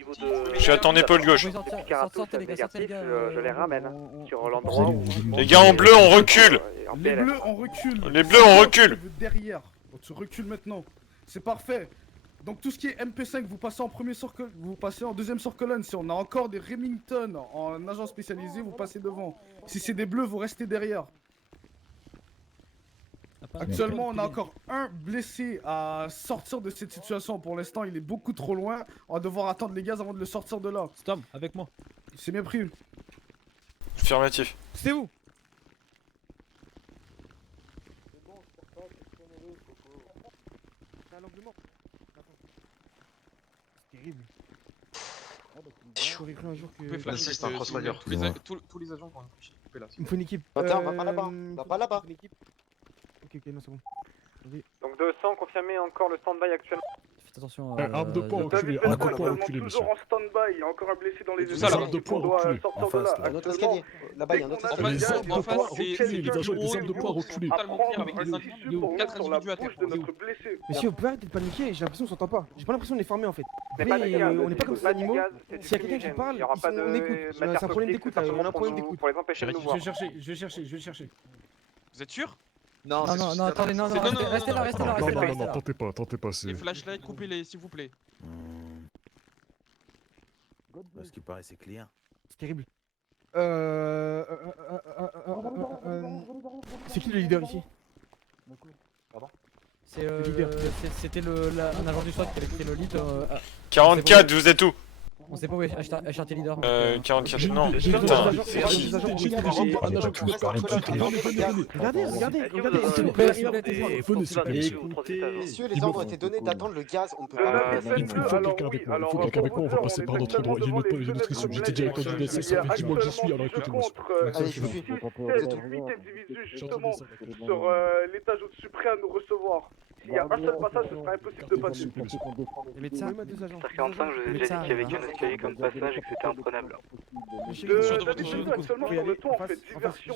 Je suis à ton épaule gauche. Je les ramène sur l'endroit où... Les gars en bleu, on recule. Les bleus, on recule. Les bleus, on recule. Derrière, on se recule maintenant. C'est parfait. Donc tout ce qui est MP5, vous passez en premier circle, vous passez en deuxième sur colonne. Si on a encore des Remington en agent spécialisé, vous passez devant. Si c'est des bleus, vous restez derrière. Actuellement, on a encore un blessé à sortir de cette situation. Pour l'instant, il est beaucoup trop loin. On va devoir attendre les gaz avant de le sortir de là. Stop, avec moi. C'est bien pris. Affirmatif. C'est où? Terrible. J'aurais cru un jour que... C'est un crossfire. Tous les agents vont couper là. Il me faut une équipe. Attends, va pas là-bas. Va pas là-bas. Ok, non, c'est bon. Donc 200, confirmez encore le stand-by actuellement. attention. Arme de poing, reculé. Arme de poing, reculé, monsieur. Toujours en stand-by, il y a encore un blessé dans les Ça, escaliers. l'arme de poing, On doit reculé. sortir En de face, là. là. Un autre escalier. Là-bas, il y a un autre escalier. Les armes de poing reculées, les agents, les armes de poing reculées. Totalement clear avec les individus pour mettre sur la bouche de notre blessé. Monsieur, vous pouvez arrêter de paniquer, j'ai l'impression qu'on s'entend pas. J'ai pas l'impression qu'on est formé en fait. Mais pas de gaz, On n'est pas comme ces animaux. c'est du S'il y a quelqu'un qui fumigène. parle, Il y aura pas de on écoute. C'est un problème d'écoute là, on a un problème d'écoute. Pour les empêcher de nous voir. Je vais chercher. Vous êtes sûr? Non, attendez, non, restez là. Non, tentez pas, c'est... Les flashlights, coupez-les s'il vous plaît. Ce qui paraît, c'est clair. C'est terrible. C'est qui le leader ici? Pardon? C'était un agent du SWAT qui avait pris le lead. 44, vous êtes où? On sait pas où est HRT leader. 44, non. Messieurs, les ordres ont été donnés d'attendre le gaz, on peut pas... Il faut quelqu'un avec moi, on va passer par notre endroit. Il y a notre issue. J'étais directeur du DSS, ça fait 10 mois que j'y suis, alors écoutez-moi. Allez, je vous suis. 8 individus justement sur l'étage au-dessus prêts à nous recevoir. S'il y a un seul passage, ce sera impossible de passer. Les médecins, Star 45, je vous ai déjà dit qu'il y avait qu'un escalier comme passage et que c'était imprenable. Actuellement sur le toit, on fait diversion.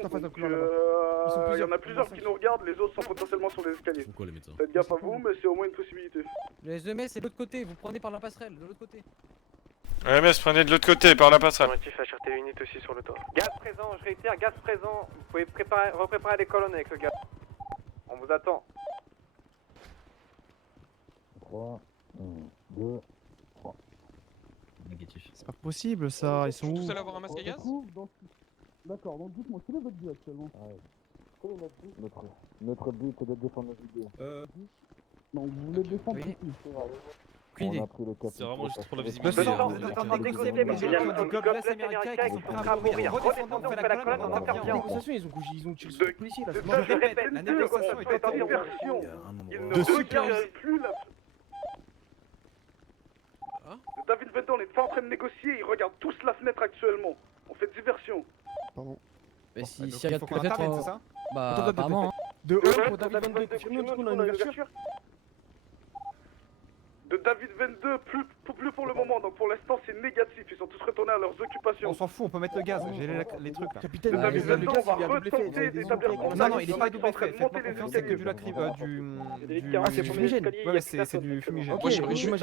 Il y en a plusieurs qui nous regardent, les autres sont potentiellement sur les escaliers. Faites gaffe à vous, mais c'est au moins une possibilité. Le SEMS c'est de l'autre côté, vous prenez par la passerelle, de l'autre côté. MS, prenez de l'autre côté, par la passerelle. HRT unit aussi sur le toit. Gaz présent, je réitère, gaz présent. Vous pouvez repréparer les colonnes avec le gaz. On vous attend. 3, 1, 2, 3. Négatif. c'est pas possible ça, ils sont Je suis où? tout seul à avoir un masque à gaz? D'accord, donc dites-moi, quel est votre but actuellement? Notre but est de défendre nos idées. Non, vous voulez défendre qui? Aucune idée. C'est vraiment juste pour la visibilité. Ils ont tiré sur le policier là. Je répète, la négociation est en diversion. Ils ne regardent plus la... David Vendon, on n'est pas en train de négocier, ils regardent tous la fenêtre actuellement. On fait diversion. Pardon. Mais si regarde peut-être. Bah, apparemment. De 1 pour David 22, confirme-nous du coup on a une ouverture. De David 22, plus pour le moment, donc pour l'instant c'est négatif, ils sont tous retournés à leurs occupations. On s'en fout, on peut mettre le gaz, j'ai les trucs là. Capitaine, De David 22, on va retenter d'établir Non, il est pas double effet, faites-moi confiance, c'est que du lacryme, Ah, c'est fumigène. Ouais, c'est du fumigène. Moi, j'aimerais juste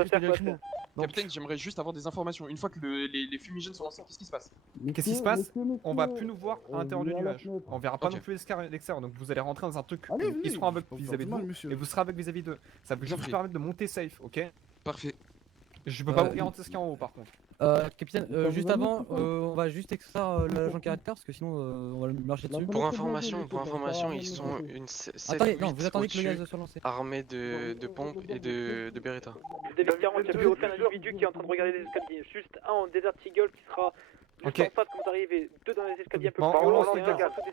Capitaine, j'aimerais juste avoir des informations. Une fois que les fumigènes sont lancés, qu'est-ce qui se passe? Qu'est-ce qui se passe? On va plus nous voir à l'intérieur du nuage. On verra pas non plus l'extérieur, donc vous allez rentrer dans un truc. Ils seront avec vis-à-vis de vous et vous serez avec vis-à-vis d'eux. Ça peut juste vous permettre de monter safe, ok? Parfait. Je peux pas vous garantir ce qu'il y a en haut par contre. Capitaine, juste avant, on va juste extraire l'agent caractère parce que sinon on va le marcher dessus. Pour information, ils sont une 7 attendez, non, vous attendez que le gaz soit lancé. armés de pompes et de Beretta. David 40, il n'y a plus aucun individu qui est en train de regarder les escaliers. Juste un en Desert Eagle qui sera juste en face quand vous arrivez, deux dans les escaliers un peu plus bas.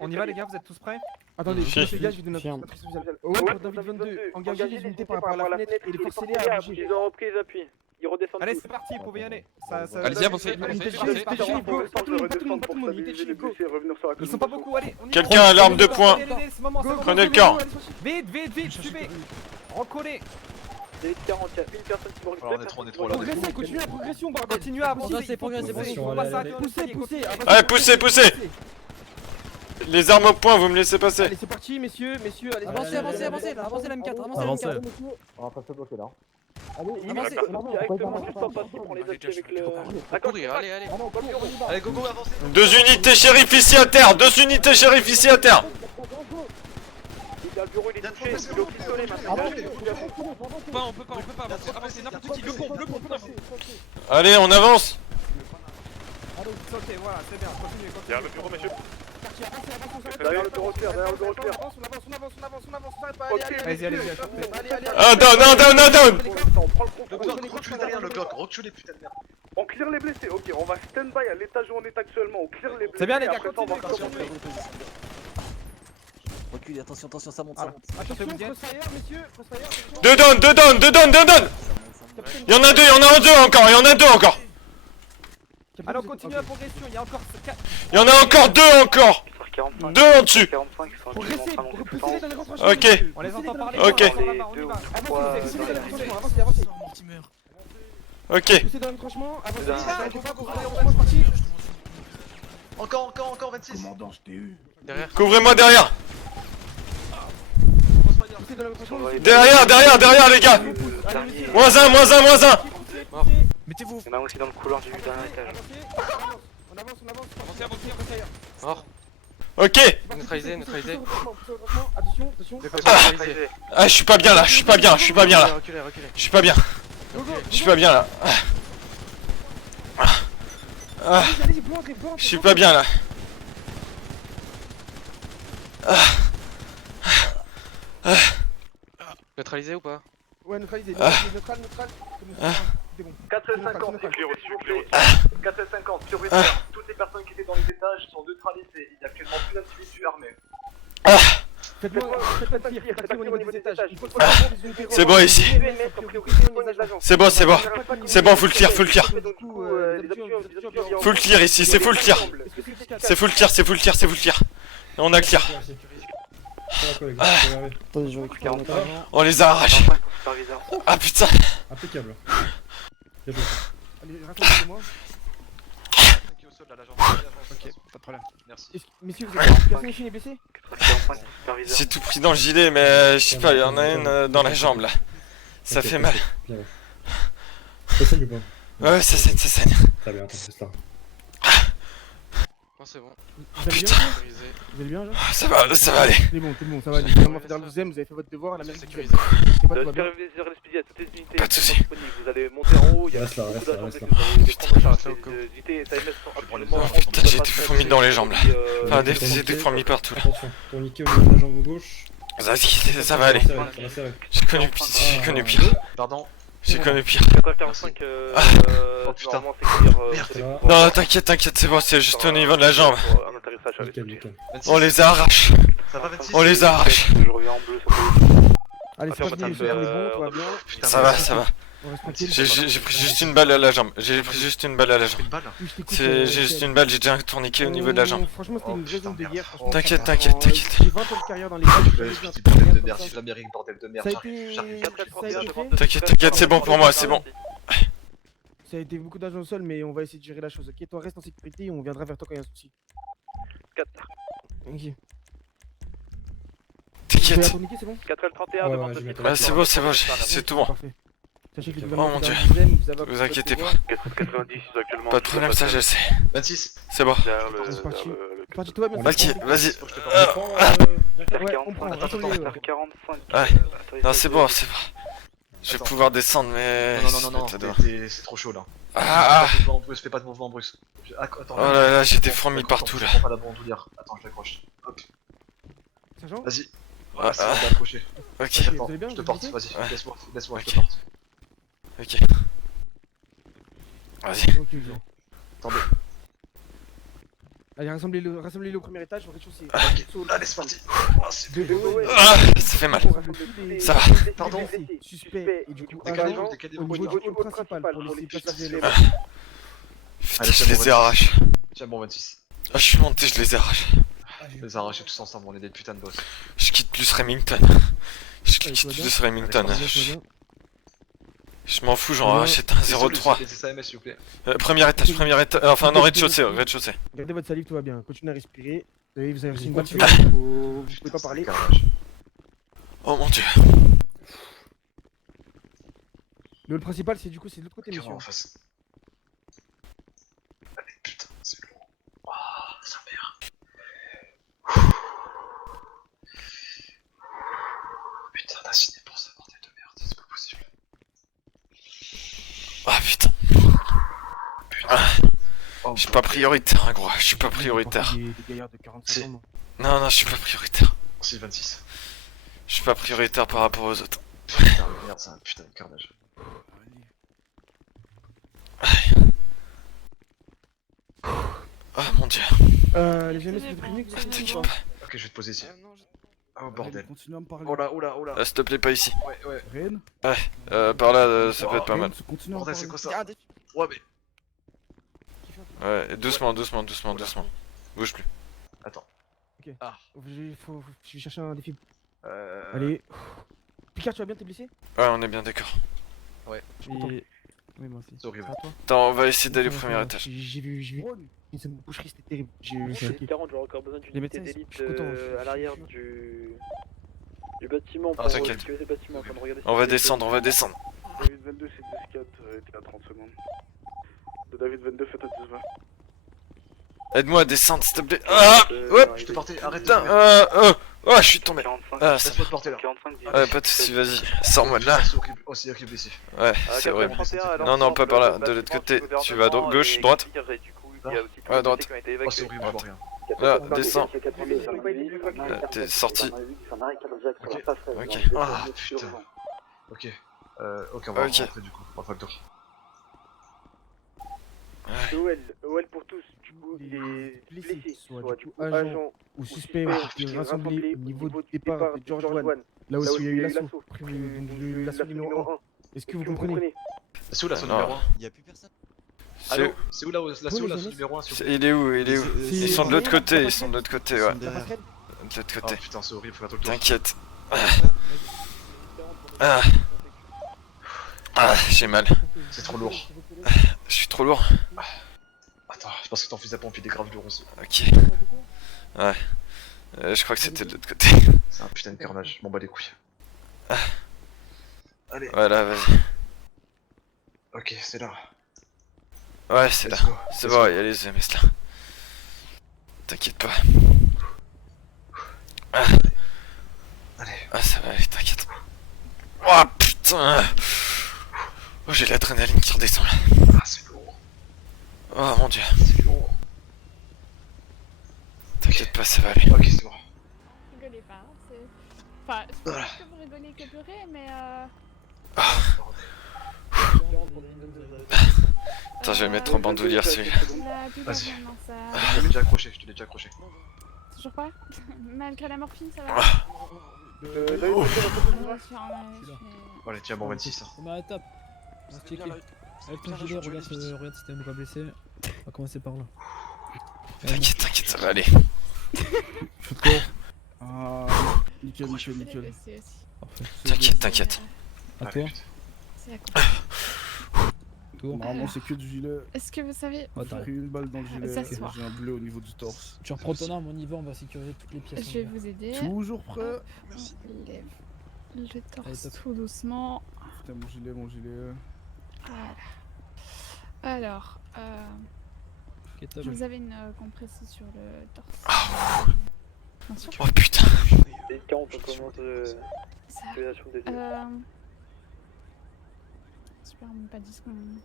On y va les gars, vous êtes tous prêts? Attendez, les gars, je vais donner notre spécial. Pour David 22, engagez les unités par rapport à la fenêtre et les forcez-les à bouger. Ils ont repris les appuis. Ils redescendent. Allez, c'est parti, vous pouvez y aller. Allez-y, avancez. Ils sont pas beaucoup, allez. Quelqu'un a l'arme de poing. Prenez le corps. Vite, suivez. Recollez. David 40, il y a une personne qui me On est trop là. Progressez, continuez la progression, continuez à avancer. Poussez. Poussez. Les armes au poing, vous me laissez passer. Allez, c'est parti, messieurs, allez. Avancez la M4, avancez la M4. On va pas se bloquer là. Avancez. directement juste en face pour les appuyer avec le... Allez. Allez, gogo, avancez. 2 unités shérif ici à terre. 2 unités shérif ici à terre. Le bureau il est touché, il est au pistolet maintenant. On peut pas avancer n'importe qui, le pont. Allez, on avance. Ok, voilà, c'est bien, continuez. Derrière le bureau, messieurs. Derrière le bureau clair, On avance. Allez. Ah, down. Recule derrière le bloc, recule les putains de merde. On clear les blessés, ok, on va stand-by à l'étage où on est actuellement, on clear les blessés. C'est bien les gars, après ça, on va continuez. Recule, attention, ça monte. Attention, crossfire, messieurs, crossfire. 2 down. Il y en a 2 encore. Alors continue la progression, il y a encore 4. Il y en a encore 2 encore. 2 en dessus. Progressez, repoussez-les dans les rentrages. Ok. On les entend parler. Ok. Avancez. Ok. Poussez dans le tranchement, avancez. Encore 26. Commandant, je t'ai eu. Derrière. Couvrez-moi derrière. Poussez dans le tranchement. Derrière les gars. Moins un. Mort. Mettez-vous. Il y en a aussi dans le couloir du dernier étage. On avance. Mort. Ok. Neutralisé. Attention. Neutralisé. Ah, je suis pas bien là. Je suis pas bien là. Reculez. Je suis pas bien là. Je suis pas bien là. Neutralisé ou pas? Ouais, neutralisé. Neutral. 450, sécurité. 450, prioritaire. Toutes les personnes qui étaient dans les étages sont neutralisées. Il n'y a actuellement plus d'individus armés. Faites-moi au niveau des étages. C'est bon ici. C'est bon, full clear. Full clear ici, c'est full clear. C'est full clear. On a clear. On les arrache. Ah putain. Impeccable. Allez, racontez-moi. Ok, pas de problème. Merci. Messieurs, vous avez personne ici n'est blessé? J'ai tout pris dans le gilet, mais je sais pas, il y en a une dans la jambe là. Ça fait mal. Ça saigne ou pas? Ouais, ça saigne. Très bien, attends, c'est ça. Oh, c'est bon. Putain. Vous allez bien, Jean? Ça va aller. C'est bon, ça va aller. Vous avez fait dans le 12ème, vous avez fait votre devoir à la même sécurité. Pas de soucis. Vous allez monter en haut, il y a Reste là. Putain, j'ai été fourmi dans les jambes là. Enfin, j'ai été fourmi partout là. Attention, tourniquet au niveau de la jambe gauche. Vas-y, ça va aller. J'ai connu pire. Pardon. J'ai connu pire. 445, oh putain. Non, t'inquiète, c'est bon, c'est juste au niveau de la jambe. Nickel. On les arrache. Ça va 26? On les arrache. Je reviens en bleu sur le. Allez, c'est parti, monsieur, on est bon, tout va bien. Ça va. J'ai pris juste une balle à la jambe. J'ai juste une balle. J'ai juste une balle, j'ai déjà un tourniquet au niveau de la jambe. Franchement, c'était une raison de guerre. T'inquiète. J'ai 20 ans de carrière dans les gars. Bordel de merde, vive l'Amérique, bordel de merde. Ça a été fait. T'inquiète, c'est bon pour moi, c'est bon. Ça a été beaucoup d'argent au sol, mais on va essayer de gérer la chose, ok? Toi, reste en sécurité et on viendra vers toi quand il y a un souci. 4. Ok. T'inquiète. C'est bon? 4L31 devant Ah, c'est bon, c'est tout bon. Parfait. Sachez que Oh mon dieu. Vous inquiétez pas. 90 actuellement. Pas de problème, ça je sais. 26. C'est bon. C'est parti, tout va bien. Ok, vas-y. Ouais, on prend. Attends. 45. Ouais. Non, c'est bon. Je vais pouvoir descendre, mais. Non, c'est trop chaud là. Ah. Fais pas de mouvement brusque. Attends. Oh là là, j'étais fourmi partout là. Je prends pas la bandoulière. Attends, je l'accroche. Hop. Vas-y. Ah, c'est bon, t'es accroché. Ok. Attends, je te porte, vas-y. Laisse-moi, je te porte. Ok. Vas-y. Attendez. Allez, rassemblez-le au premier étage, au rez-de-chaussée. Allez, c'est parti. Ça fait mal. Ça va. Pardon. Suspect et du coup agent au niveau du hall principal pour laisser passager les... Putain, je les ai arraché. Tiens, bon 26. Ah, je suis monté, je les ai arrachés. Je les ai arrachés tous ensemble, on est des putains de boss. Je quitte plus Remington. Je m'en fous, j'en rachète un 0,3. Premier étage, enfin non, rez-de-chaussée. Gardez votre salive, tout va bien. Continuez à respirer. Vous avez reçu une balle sur vous pouvez pas parler. Oh mon dieu. Le hall principal, c'est du coup, c'est de l'autre côté, monsieur. Allez, putain, c'est lourd. Ah, sa mère. Putain, t'as signé pour ça, bordel de merde, c'est pas possible. Ah putain. Je suis pas prioritaire, hein, gros. Je suis pas prioritaire. Non, je suis pas prioritaire. Si, 26. Je suis pas prioritaire par rapport aux autres. Putain, merde, c'est un putain de carnage. Ah mon dieu. Les jeunes, c'est prévenu que c'est Ok, je vais te poser ici. Oh bordel. Continue à me parler. Oh là. S'il te plaît, pas ici. Ouais. Ren. Ouais, par là, ça peut être pas mal. Bordel, c'est quoi ça? Ouais, mais. Ouais, doucement. Bouge plus. Attends. Ok. Je vais chercher un défi. Allez. Picard, tu vas bien, t'es blessé? Ouais, on est bien d'accord. Ouais. Oui, moi aussi. C'est horrible. Attends, on va essayer d'aller au premier étage. J'ai vu une seule boucherie, c'était terrible. C'est 40, j'aurai encore besoin d'une unité d'élite à l'arrière du bâtiment pour t'inquiète. sécuriser le bâtiment afin de regarder. On va descendre, on va descendre. David 22, c'est 10-4, t'es à 30 secondes. De David 22, faites à 10-20. Aide-moi à descendre, s'il te plaît. Ah, hop. Je te portais, arrête. Oh, je suis tombé. Ah, ça Laisse-moi te porter là. Ouais, pas de soucis, vas-y. Sors-moi de là. Oh, c'est horrible ici. Ouais, c'est horrible. Non, non, pas par là. De l'autre côté. Tu vas à gauche, droite. Ouais, droite. Oh, c'est horrible, je vois rien. Là, descends. Là, t'es sorti. Ok. Ah, putain. Ok. Ok, on va rentrer du coup. On va factor. OL pour tous, du coup, il est blessé, soit du coup agent ou suspect qui est rassemblé au niveau du départ de George One. Là où il y a eu l'assaut, l'assaut numéro 1. Est-ce que vous comprenez? C'est où l'assaut numéro 1? Il y a plus personne. Allô? C'est où l'assaut numéro 1? Il est où? Ils sont de l'autre côté, ils sont de l'autre côté, ouais. De l'autre côté. Oh putain, c'est horrible, faut faire tout le tour. T'inquiète. Ah, j'ai mal. C'est trop lourd. Je suis trop lourd. Attends, je pense que ton fusil à pompe il est grave lourd aussi. Ok. Ouais. Je crois que c'était de l'autre côté. C'est un putain de carnage, je m'en bats les couilles. Allez. Voilà, vas-y. Ok, c'est là. Ouais, c'est là. C'est bon, il y a les EMS là. T'inquiète pas. Allez. Ah, ça va aller, t'inquiète. Oh putain. Oh, j'ai l'adrénaline qui redescend là. Ah, c'est lourd. Oh mon dieu. C'est lourd. T'inquiète pas, ça va aller. Ok, c'est bon. Rigolez pas, c'est... Enfin, je pense que vous rigolez que pleurer, mais Attends, je vais le mettre en bandoulière celui-là. Vas-y. Je t'ai déjà accroché, Toujours pas? Malgré la morphine, ça va? Allez, tiens, bon 26. On va à la table. On va checker. Avec ton gilet, regarde si t'es même pas blessé. On va commencer par là. T'inquiète, t'inquiète, ça va aller. Faites quoi? Ah, nickel. T'inquiète, t'inquiète. À toi. C'est à quoi? Normalement, c'est que du gilet. Est-ce que vous savez... J'ai pris une balle dans le gilet, S'asseoir. j'ai un bleu au niveau du torse. Tu reprends ton arme, on y va, on va sécuriser toutes les pièces. Je vais vous aider. Toujours prêt? On lève le torse tout doucement. Putain, mon gilet. Voilà. Alors, vous avez une compressie sur le torse. Bien sûr. Oh putain. Et quand on commence l'utilisation des yeux. Super, même pas 10 secondes.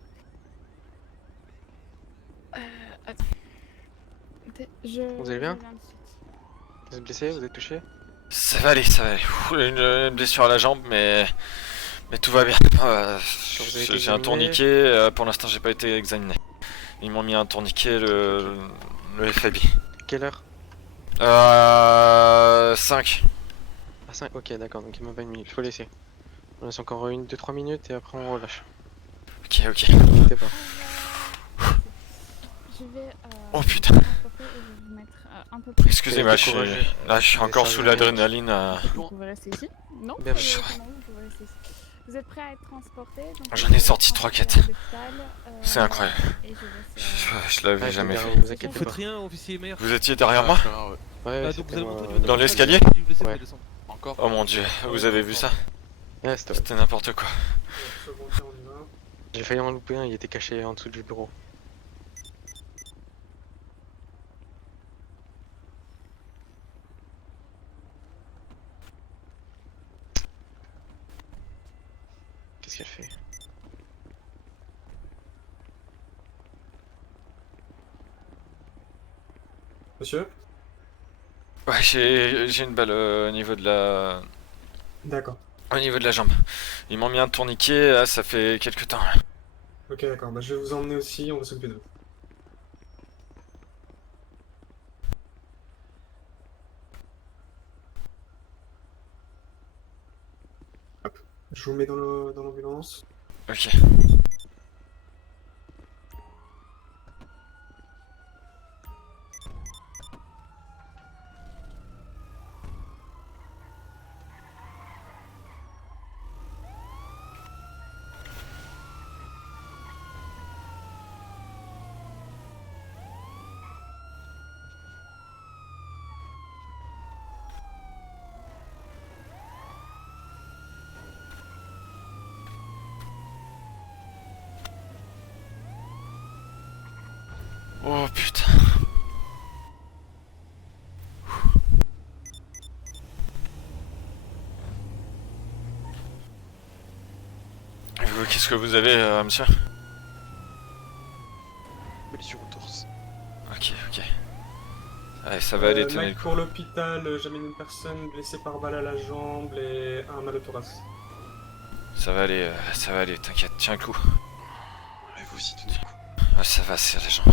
Attends. Vous allez bien? Vous êtes blessé? Vous êtes touché? Ça va aller, ça va aller. Une blessure à la jambe, mais tout va bien. J'ai un tourniquet, pour l'instant j'ai pas été examiné. Ils m'ont mis un tourniquet, le FAB. Quelle heure? 5. Ah 5, ok d'accord, donc il m'a pas une minute, faut laisser. On laisse encore 2-3 minutes et après on relâche. Ok. N'hésitez pas. Je vais oh putain. vous mettre un peu plus. Excusez-moi, je suis encore sous l'adrénaline. Vous pouvez rester ici? Non, bien vous pouvez rester ici. Vous êtes prêts à être transportés? J'en ai sorti 3-4. C'est incroyable. Je l'avais jamais fait. Vous faites rien, officier maire. Vous étiez derrière moi? Ouais, donc vous allez monter au niveau de dans l'escalier? Ouais. Encore? Oh mon dieu, vous avez vu ça? Ouais, c'était n'importe quoi. J'ai failli en louper un, il était caché en dessous du bureau. Qu'est-ce qu'elle fait? Monsieur? Ouais, j'ai une balle au niveau de la... D'accord. Au niveau de la jambe. Ils m'ont mis un tourniquet, ça fait quelques temps. Là. Ok, d'accord. Bah, je vais vous emmener aussi, on va s'occuper de vous. Hop. Je vous mets dans l'ambulance. Ok. Oh putain. Qu'est-ce que vous avez, monsieur? Blessure au torse. Ok, ok. Allez, ça va aller, tenez le coup. Pour l'hôpital, j'amène une personne blessée par balle à la jambe et un mal au thorax. Ça va aller, t'inquiète, tiens le coup. Vous aussi, tenez le coup. Ah, ça va, c'est les jambes.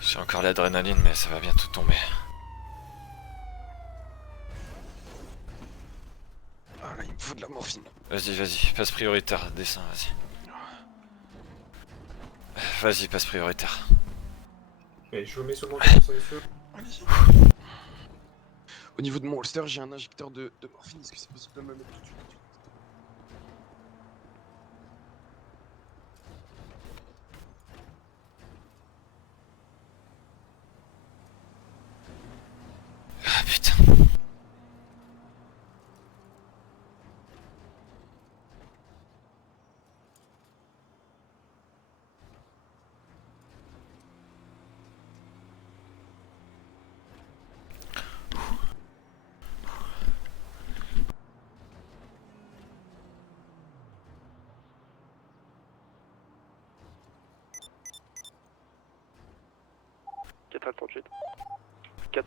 J'ai encore l'adrénaline, mais ça va bientôt tomber. Ah là, il me faut de la morphine. Vas-y, vas-y, passe prioritaire, descends, vas-y. Vas-y, passe prioritaire. Et je vous mets sur le banc pour monsieur. Allez-y. Au niveau de mon holster, j'ai un injecteur de morphine. Est-ce que c'est possible de me le mettre tout de suite? Ah putain.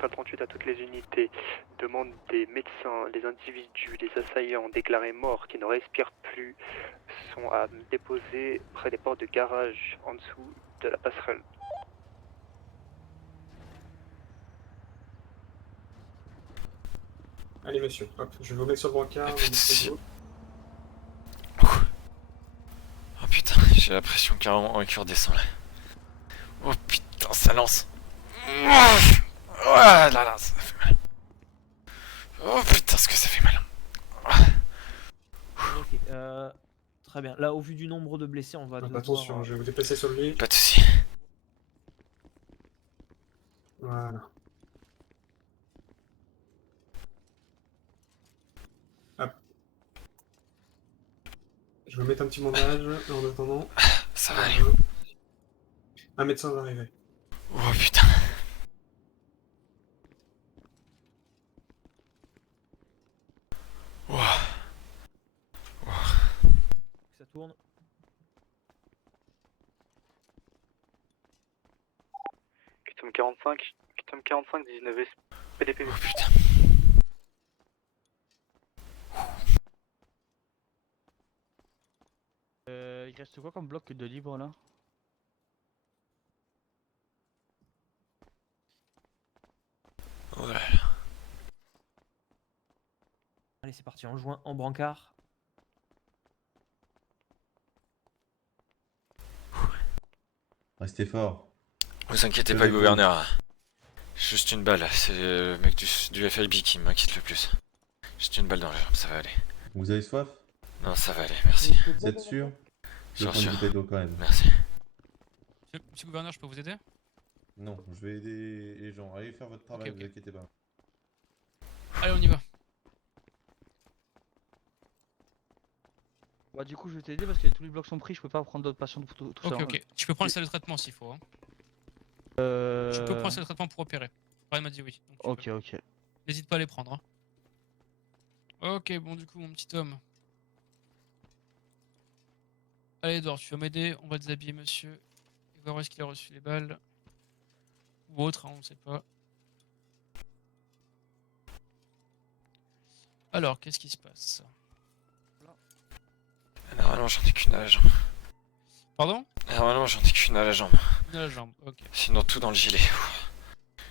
à 38 à toutes les unités. Demande des médecins, les individus, les assaillants déclarés morts qui ne respirent plus sont à déposer près des portes de garage en dessous de la passerelle. Allez monsieur, hop, je vais vous mettre sur le brancard. Oh putain, j'ai la pression carrément qui redescend là. Oh putain, ça lance. Oh là là, ça fait mal. Oh putain, ce que ça fait mal. Ok, très bien. Là, au vu du nombre de blessés, on va devoir... Attention, je vais vous déplacer sur le lit. Pas de soucis. Voilà. Hop. Je vais mettre un petit bandage en attendant. Ça va aller. Un médecin va arriver. Oh putain. Wow. Wow. Ça tourne. QTM 45, QTM 45, 19 PDP. Oh putain. Il reste quoi comme bloc de libre là? Ouais. Allez, c'est parti, on joint en brancard. Restez fort. Vous inquiétez pas, gouverneur. Juste une balle, c'est le mec du FIB qui m'inquiète le plus. Juste une balle dans la jambe, ça va aller. Vous avez soif? Non, ça va aller, merci. Vous êtes sûr? Sûr. Quand même. Merci. Monsieur le gouverneur, je peux vous aider? Non, je vais aider les gens. Allez faire votre travail, Ok. vous inquiétez pas. Allez, on y va. Bah du coup je vais t'aider parce que tous les blocs sont pris, je peux pas prendre d'autres patients tout ça. Ok, ok. Tu peux prendre la salle de traitement s'il faut. Hein. Tu peux prendre la salle de traitement pour opérer. Ryan m'a dit oui. Ok, ok. N'hésite pas à les prendre. Hein. Ok, bon du coup mon petit homme. Allez Edouard, tu vas m'aider, on va déshabiller monsieur. Et voir où est-ce qu'il a reçu les balles. Ou autre, hein, on sait pas. Alors, qu'est-ce qui se passe? Normalement j'en ai qu'une à la jambe. Pardon? Normalement j'en ai qu'une à la jambe. Une à la jambe, ok. Sinon tout dans le gilet.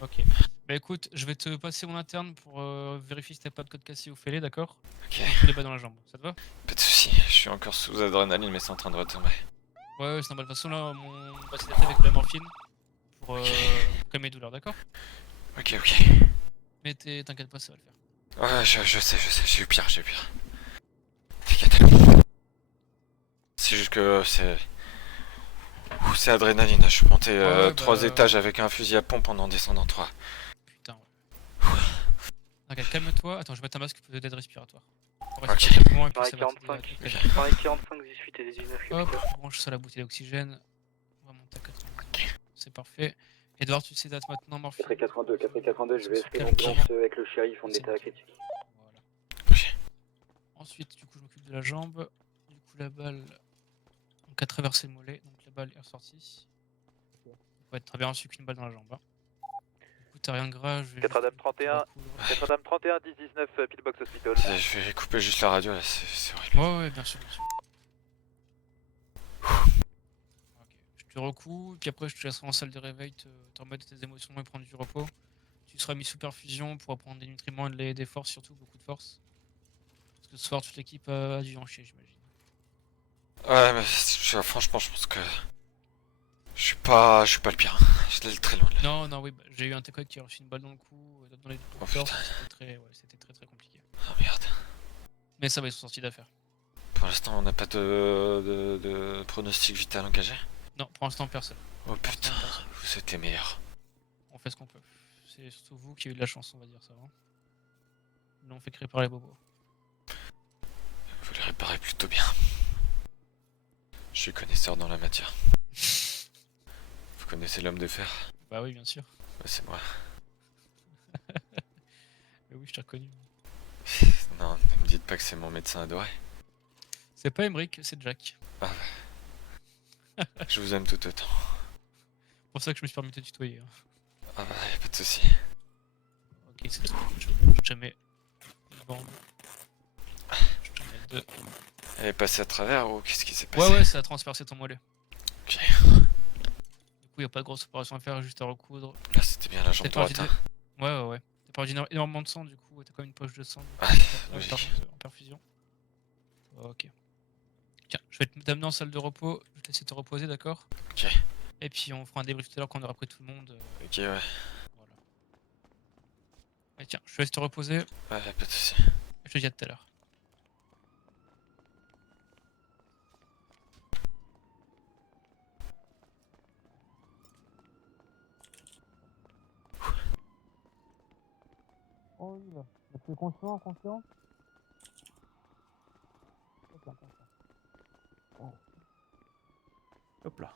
Ok. Bah écoute, je vais te passer mon interne pour vérifier si t'as pas de code cassé ou fêlé, d'accord? Ok. Tous les balles dans la jambe, ça te va? Pas de soucis, je suis encore sous adrénaline mais c'est en train de retomber. Ouais, c'est normal. De toute façon, là, on va s'adapter avec de la morphine pour calmer les douleurs, d'accord? Ok, ok. Mais t'inquiète pas, ça va le faire. Ouais, je sais, j'ai eu pire, T'inquiète. C'est juste que c'est... Ouh, c'est adrénaline, je suis monté 3 étages avec un fusil à pompe en descendant 3. Putain, ouais. Regarde, calme-toi. Attends, je vais mettre un masque d'aide respiratoire. Ok. Pareil 45, pareil 45, 18 et 19. Hop, branche ça la bouteille d'oxygène. On va monter à 80. c'est parfait. Edouard, tu sais date maintenant, Morphine. 482, je vais essayer l'ambulance avec le shérif en état critique. Ensuite, du coup, je m'occupe de la jambe. Du coup, la balle, donc a traversé le mollet, donc la balle est ressortie. Ouais, très bien reçu qu'une balle dans la jambe. Hein. Du coup, t'as rien de grave. 4 Adam 31, 4 Adam 31, 10-19, Pillbox Hospital. Je vais couper juste la radio là, c'est horrible. Ouais, bien sûr, bien sûr. Je te recouds, puis après je te laisserai en salle de réveil te remettre tes émotions et prendre du repos. Tu seras mis sous perfusion pour prendre des nutriments et des forces, surtout beaucoup de force. Parce que ce soir toute l'équipe a dû en chier, j'imagine. Ouais, mais franchement, je pense que je suis pas le pire. J'étais très loin là. Non, oui, bah, j'ai eu un TK qui a reçu une balle dans le cou, dans les Oh, forces, putain. c'était très compliqué. Ah merde. Mais ça va, ils sont sortis d'affaire. Pour l'instant, on n'a pas de pronostic vital engagé. Non, pour l'instant, personne. Oh putain, vous êtes les meilleurs. On fait ce qu'on peut. C'est surtout vous qui avez eu de la chance, on va dire ça. Hein. Nous, on fait que réparer les bobos. Vous les réparez plutôt bien. Je suis connaisseur dans la matière. Vous connaissez l'homme de fer? Bah oui, bien sûr. Bah, c'est moi. Mais oui, je t'ai reconnu. Non, ne me dites pas que c'est mon médecin adoré. C'est pas Emmerich, c'est Jack. Ah bah. Je vous aime tout autant. C'est pour ça que je me suis permis de te tutoyer. Hein. Ah bah, y'a pas de soucis. Ok, c'est tout. Je te mets une bande. Je te mets deux. Elle est passée à travers ou qu'est-ce qui s'est passé? Ouais, ça a transpercé ton mollet. Ok. Du coup, y'a pas de grosse opération à faire, juste à recoudre. Là, c'était bien la jambe droite. Ouais. T'as perdu énormément de sang, du coup, t'as quand même une poche de sang. En perfusion. Ok. Tiens, je vais t'amener en salle de repos, je vais te laisser te reposer, d'accord? Ok. Et puis on fera un débrief tout à l'heure quand on aura pris tout le monde. Ok, ouais. Voilà. Et tiens, je te laisse te reposer. Ouais, pas de soucis. Je te dis à tout à l'heure. Oh oui, là. Tu es conscient? Hop là.